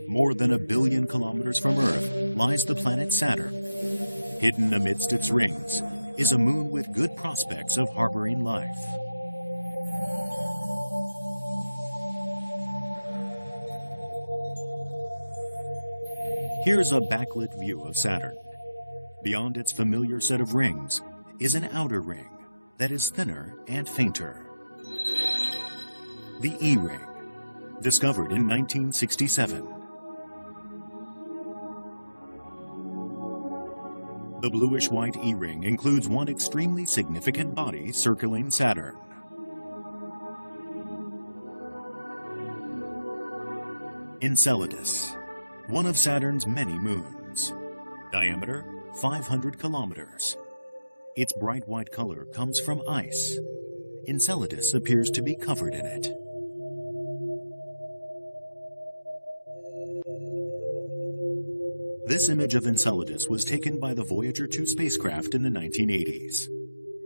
More than 1 billion kilometers from Earth lies the planet Saturn. Hidden amidst its rings is a moon with good prospects of harboring life. Here's a backlit view of Saturn. Beyond its familiar set of rings is an outer ring that is thinner and fainter. The E-ring, discovered in 1967. The bluish-white E-ring includes one extremely significant body circling Saturn. Enceladus, one of Saturn's many moons. Diameter 500 kilometers. Its bright white color comes from ice. Enceladus appears to be covered in it. This image of Enceladus was taken by the Voyager 2 spacecraft in the 1980s.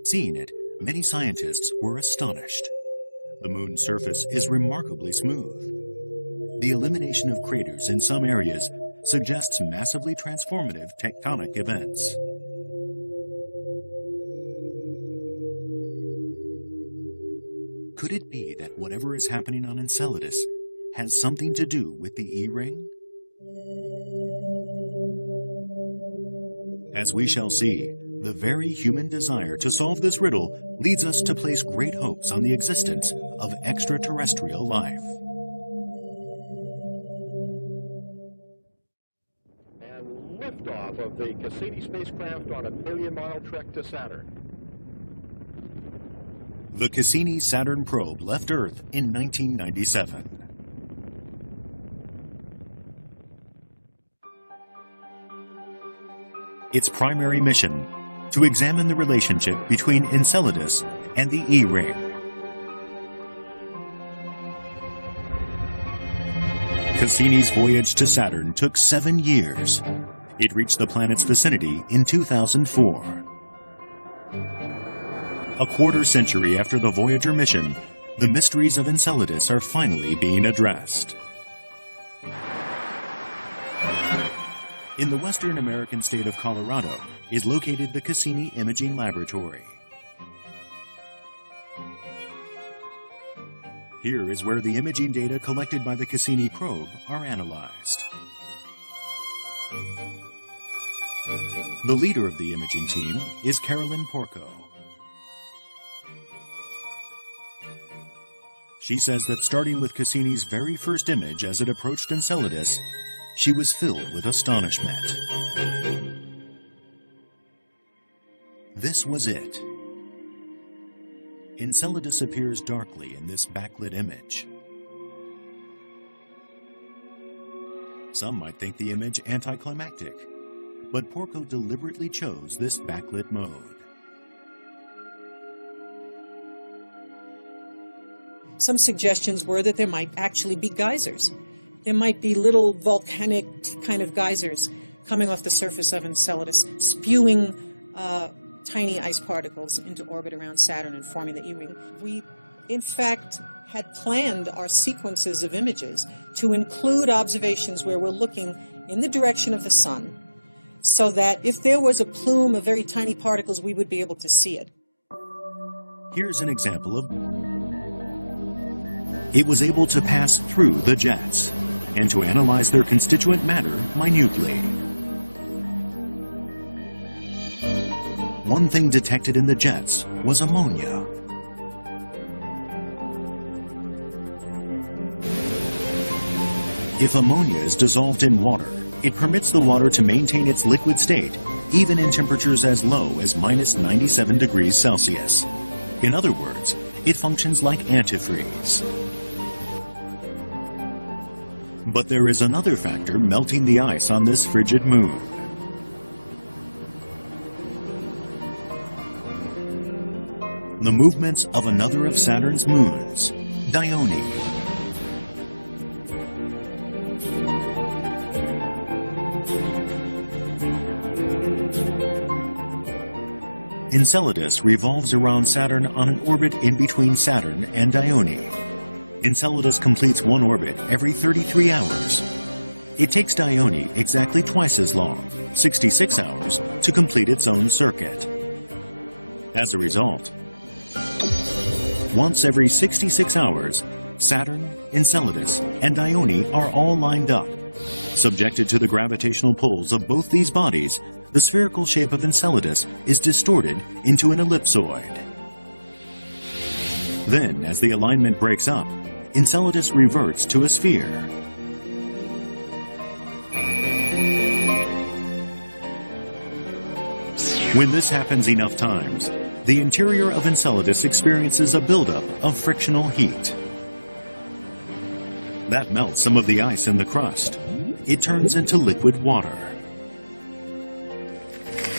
Seeing it, many scientists were astonished. The moon's surface is remarkably smooth. The elimination of craters in some areas suggests massively transformative tectonic events. Could it be that whatever is happening on Enceladus has something to do with the E-ring? As we shall see, the very human desire to solve this riddle leads us to place great hopes on the existence of extraterrestrial life. And liftoff of the Cassini spacecraft on a billion-mile trek to Saturn. The Cassini Saturn probe left Earth in 1997. Its primary mission, to examine the relationship between Enceladus and the E-ring. Cassini's voyage to Saturn took 7 years. It reached the planet's vicinity in 2004. A quarter century after the Voyager mission, the mysteries of Enceladus are finally being addressed. In the western American state of Colorado is located the Cassini Imaging Laboratory. Here is where the imaging data collected by the Cassini probe are analyzed. The leader of the imaging team is Carolyn Porco. She says that starting with Cassini's very first image as it approached Enceladus, she was filled with astonishment. This was it. Enceladus appears darkly in this backlit image. Some might think the image anticlimactic, but Porco deliberately chose this backlit mode. Some suggestions were that there might actually be geysers. There might be little volcanic kind of geysers coming off the surface of Enceladus, spewing tiny ice particles into orbit around Saturn and forming the E-ring. We, in fact, had planned our sequences of images to include observations where we're looking in the direction of the sun, so that if there was a plume of very tiny particles, we would be able to see it. Here's an example of it was able to pass through the jets and to analyze their constituent matter minutely. One thing detected in the jets was ammonia. If ammonia is dissolved in water, it permits the water to maintain its liquid state, even in temperatures as low as -97 degrees Celsius. In other words, it functions like antifreeze. But there is another factor melting the ice on this frigid moon. The movements of another of Saturn's moons, Dione. Enceladus revolves around Saturn on an orbit in between Saturn and Dione. Enceladus completes one orbit every 33 hours. It takes Dione exactly twice as long, 66 hours, to complete its own circuit. As a result, once every 66 hours, Saturn, Enceladus, and Dione are all lined up. Subjected to the gravitational pulls of both these bodies, the spherical shape of Enceladus is distorted into an ellipsoid. Then, as the alignment breaks up, Enceladus reverts to a sphere. When this happens enough times, the interior of Enceladus experiences a buildup of frictional heat. That melts some of the ice in the crust. It turns into liquid water.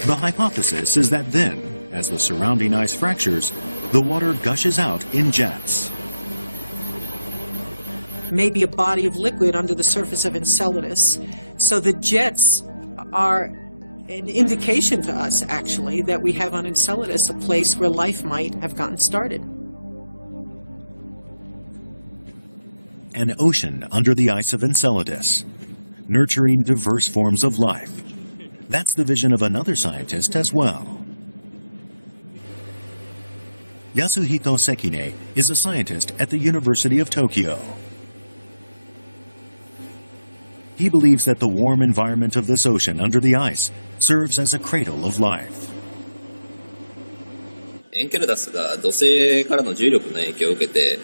The hypothesis is that then, as the surrounding ice fractures, the water gushes out in jets. Maybe a body of liquid under the surface of Enceladus. So the jets are an indication to us, actually, that we have on Enceladus a place where life might have gotten started. An ocean under the ice of Enceladus, nurturing diverse forms of life. That's the vision of another scientist as well. Yasuhito Sekine is a scientist at the University of Tokyo. He believes that the warm environment of this ocean under the ice serves as a cradle of life. エンケルダスが土星からの重力の影響を受けて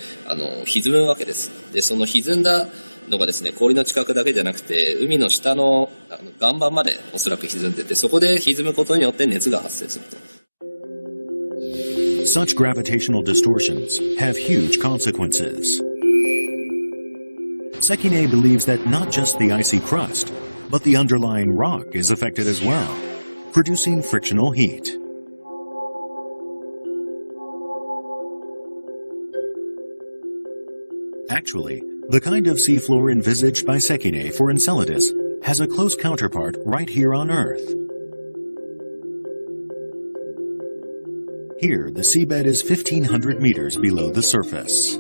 歪むわけです。で、その歪んだのがですね、氷の近くだけじゃなくて海の下の岩盤までおそらく歪んでて、そこで歪むことによって熱が発生すると。Such gravitational distortions have huge consequences. Sekine believes that not just the icy crust, but the underlying rock is affected as well, producing frictional heat. Actually, the kind of seafloor envisaged by Sekine for Enceladus has a close counterpart right here on Earth. Here, the seabed is 1,500 meters below the surface.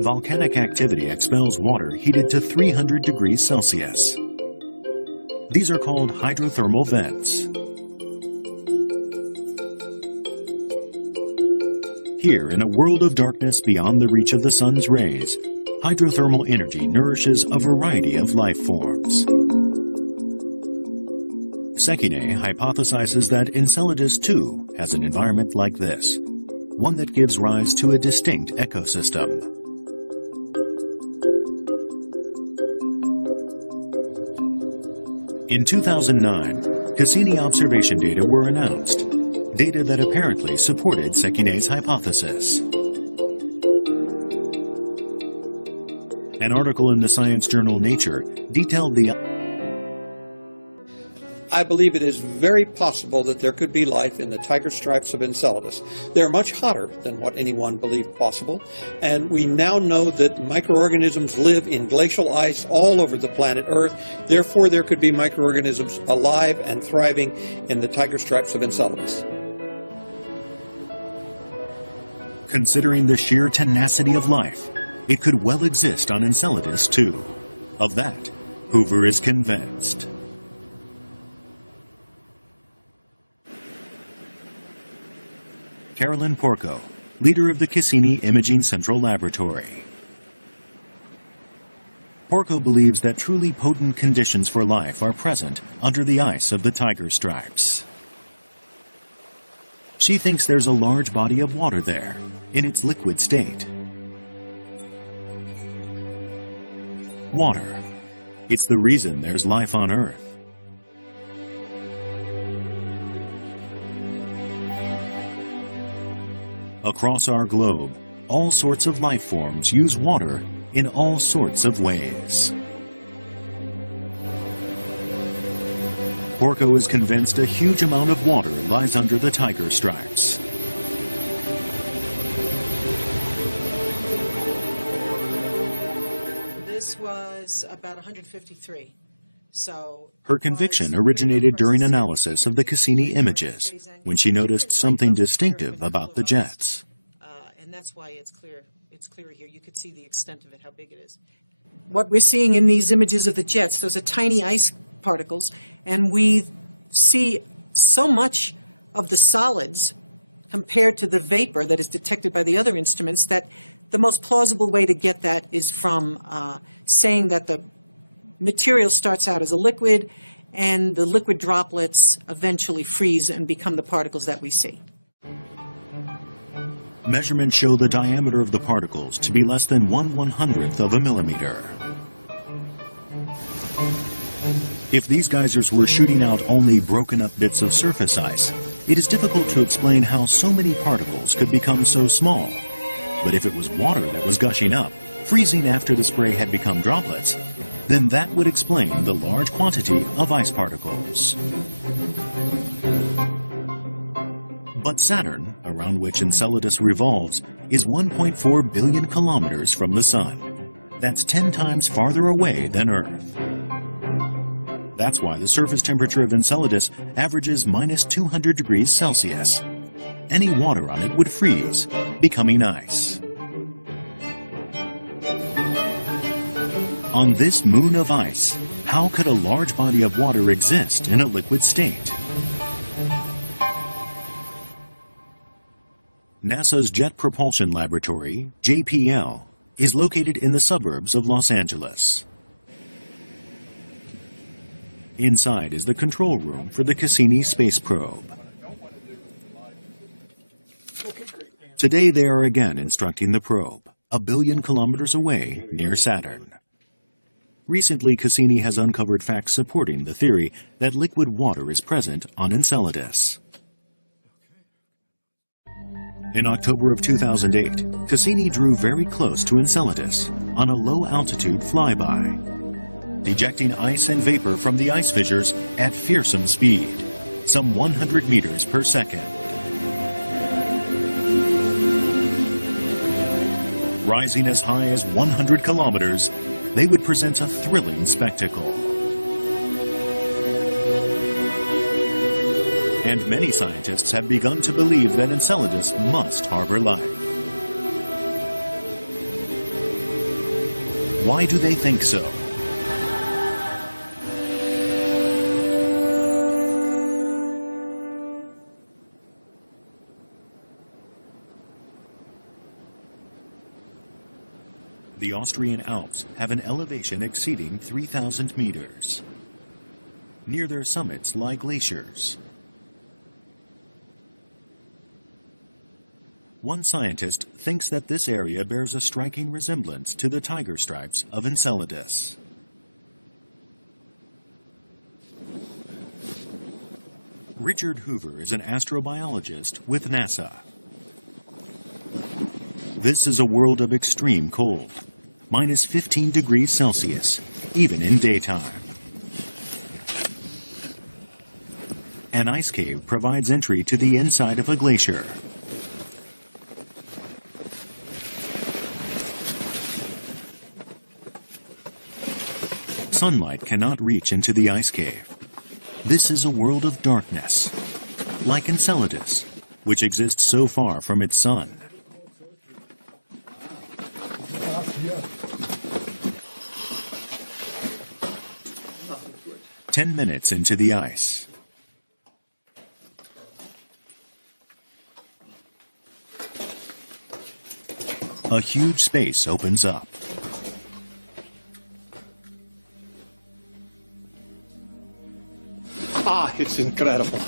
Volcanic activity expels water heated to 300 degrees Celsius. These are called hydrothermal vents. Here, in a world of darkness beyond the reach of the sun's rays, hydrothermal energy nourishes a variety of life forms. Sekine hypothesizes that Enceladus too has an environment like this, one that gives rise to a distinct ecosystem. In 2009, Cassini observation data were announced, data that apparently supported Sekine's hypothesis. An article in the science journal Nature detailed the I believe it is very possible that there could be life in the tiger stripes of Enceladus. They're much hotter than what anyone believed possible, and we now know that microorganisms live in glacial ice all over the planet Earth. Therefore, there could be microorganisms alive and thriving in the tiger stripes of Enceladus. Considering the sheer tenacity of life, it could well exist on Enceladus too. Of that, Hoover is convinced. Carolyn Porco, leader of the Cassini Imaging Central Laboratory. Porco believes that truly potent conditions for life are present under the ice of the tiger stripes. She thinks there's a large body of water there, in its liquid state. Water. It's the reason there's life on Earth. Across our globe, all sorts of life forms use water in all sorts of ways. Porco is convinced a huge amount of water lies under the tiger stripes. This was about 153. So her conviction originated during analysis of the Cassini images, when she noticed something distinctive about the jets. And that's why it's clear here. You could see the extent of it, how big it is. What we're seeing in these images of the jets, those are tiny ice particles, and we see so much of the solids compared to the vapor that is detected by the other instruments that the most plausible way to get that is from saying that the material starts out as a liquid, and the liquid droplets eventually freeze and become the particles that we see. Measurements show the diameter of the particles to be less than 1/100th of a millimeter. If these geysers were shooting out only broken up bits of surface ice, it is difficult to explain how so many particles could become so small. But if it was water that was gushing up, freezing after the spray had become droplets, then that would explain the large quantity of ice particles. But Saturn, around which Enceladus revolves, is 1.4 billion kilometers from the Sun. That's 10 times farther away than Earth. That's why the surface temperature of Enceladus averages -200 degrees Celsius. Any water on it would freeze, becoming ice. On this moon of ice, how could a large body of water exist in a liquid state? NASA's Jet Propulsion Laboratory, JPL, is located in the suburbs of Los Angeles. Inside is the control room for the Cassini space probe. Today they are again instructing the probe, 1 billion kilometers away near Saturn. Recently, Cassini has uncovered facts supporting the theory that liquid water is present on Enceladus. In October of 2008, Cassini drew very close to Enceladus on a low-altitude flyby, ejecting ice and vapor from the ice fissures at fearsome speed, some 100 meters per second. Rising as high as 100 kilometers, they would present a thrilling spectacle. And many scientists have begun to believe that Enceladus must harbor life. Why do they think so? The Austrian Alps have an elevation exceeding 3,000 meters. Near their summits lie glaciers. One scientist thinks that this area bears a striking resemblance to the tiger stripes of Enceladus. Richard Hoover is an astrobiologist with NASA. This is a world of extreme cold, -15 degrees Celsius, even in daytime. An ice cave provides entry to the inside of a glacier. Sunlight cannot reach into the ice cave. This is a world of darkness, like Enceladus, which exists so far from its sun. "10 minutes into the ice. A huge space opens up. It's incredible.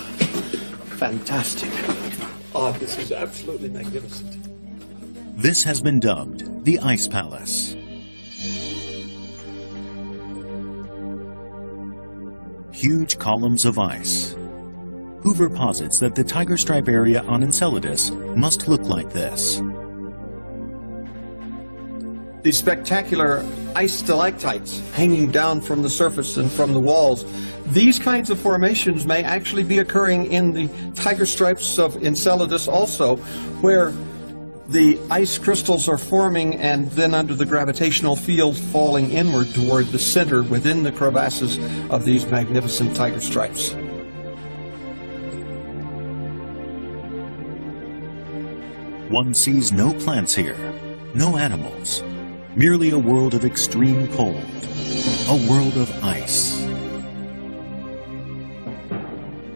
Fantastic. This is absolutely magnificent. This has been dubbed the Ice Palace. Huge columns of ice. Hoover posits that the tiger stripe area on Enceladus must look like this. These spectacular ice stalactites hanging down from the surface and from the walls, these kinds of formations may actually be occurring in the tiger stripes of Enceladus also, where the ice crystals are forming and then under the gravitational field falling inward toward the center within the crevasses of these magnificent tiger stripes. One sees no plants here, no animals, merely a world of extreme cold, a world of ice.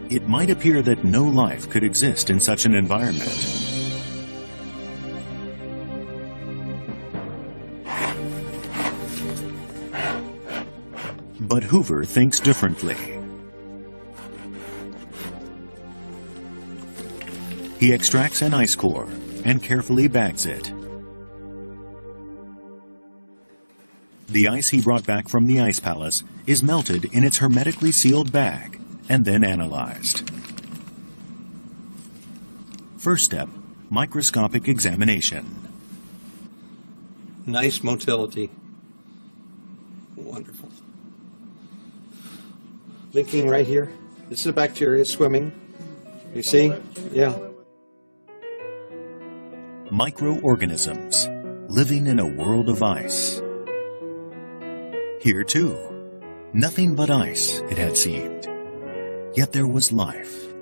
It might appear that no life could exist in such an environment. But Hoover thinks differently. He extracts an ice core and carefully bags it. The ice he brought back from the ice palace is melted in its hermetically sealed bag and then analyzed. First step, microscopic examination. Nice motility. Wonderful. Blinking right here. This is a bacteria swimming. You see? Yeah. Microorganisms living in a world of ice. Here too, nothing but ice, it had seemed. Yet there was life.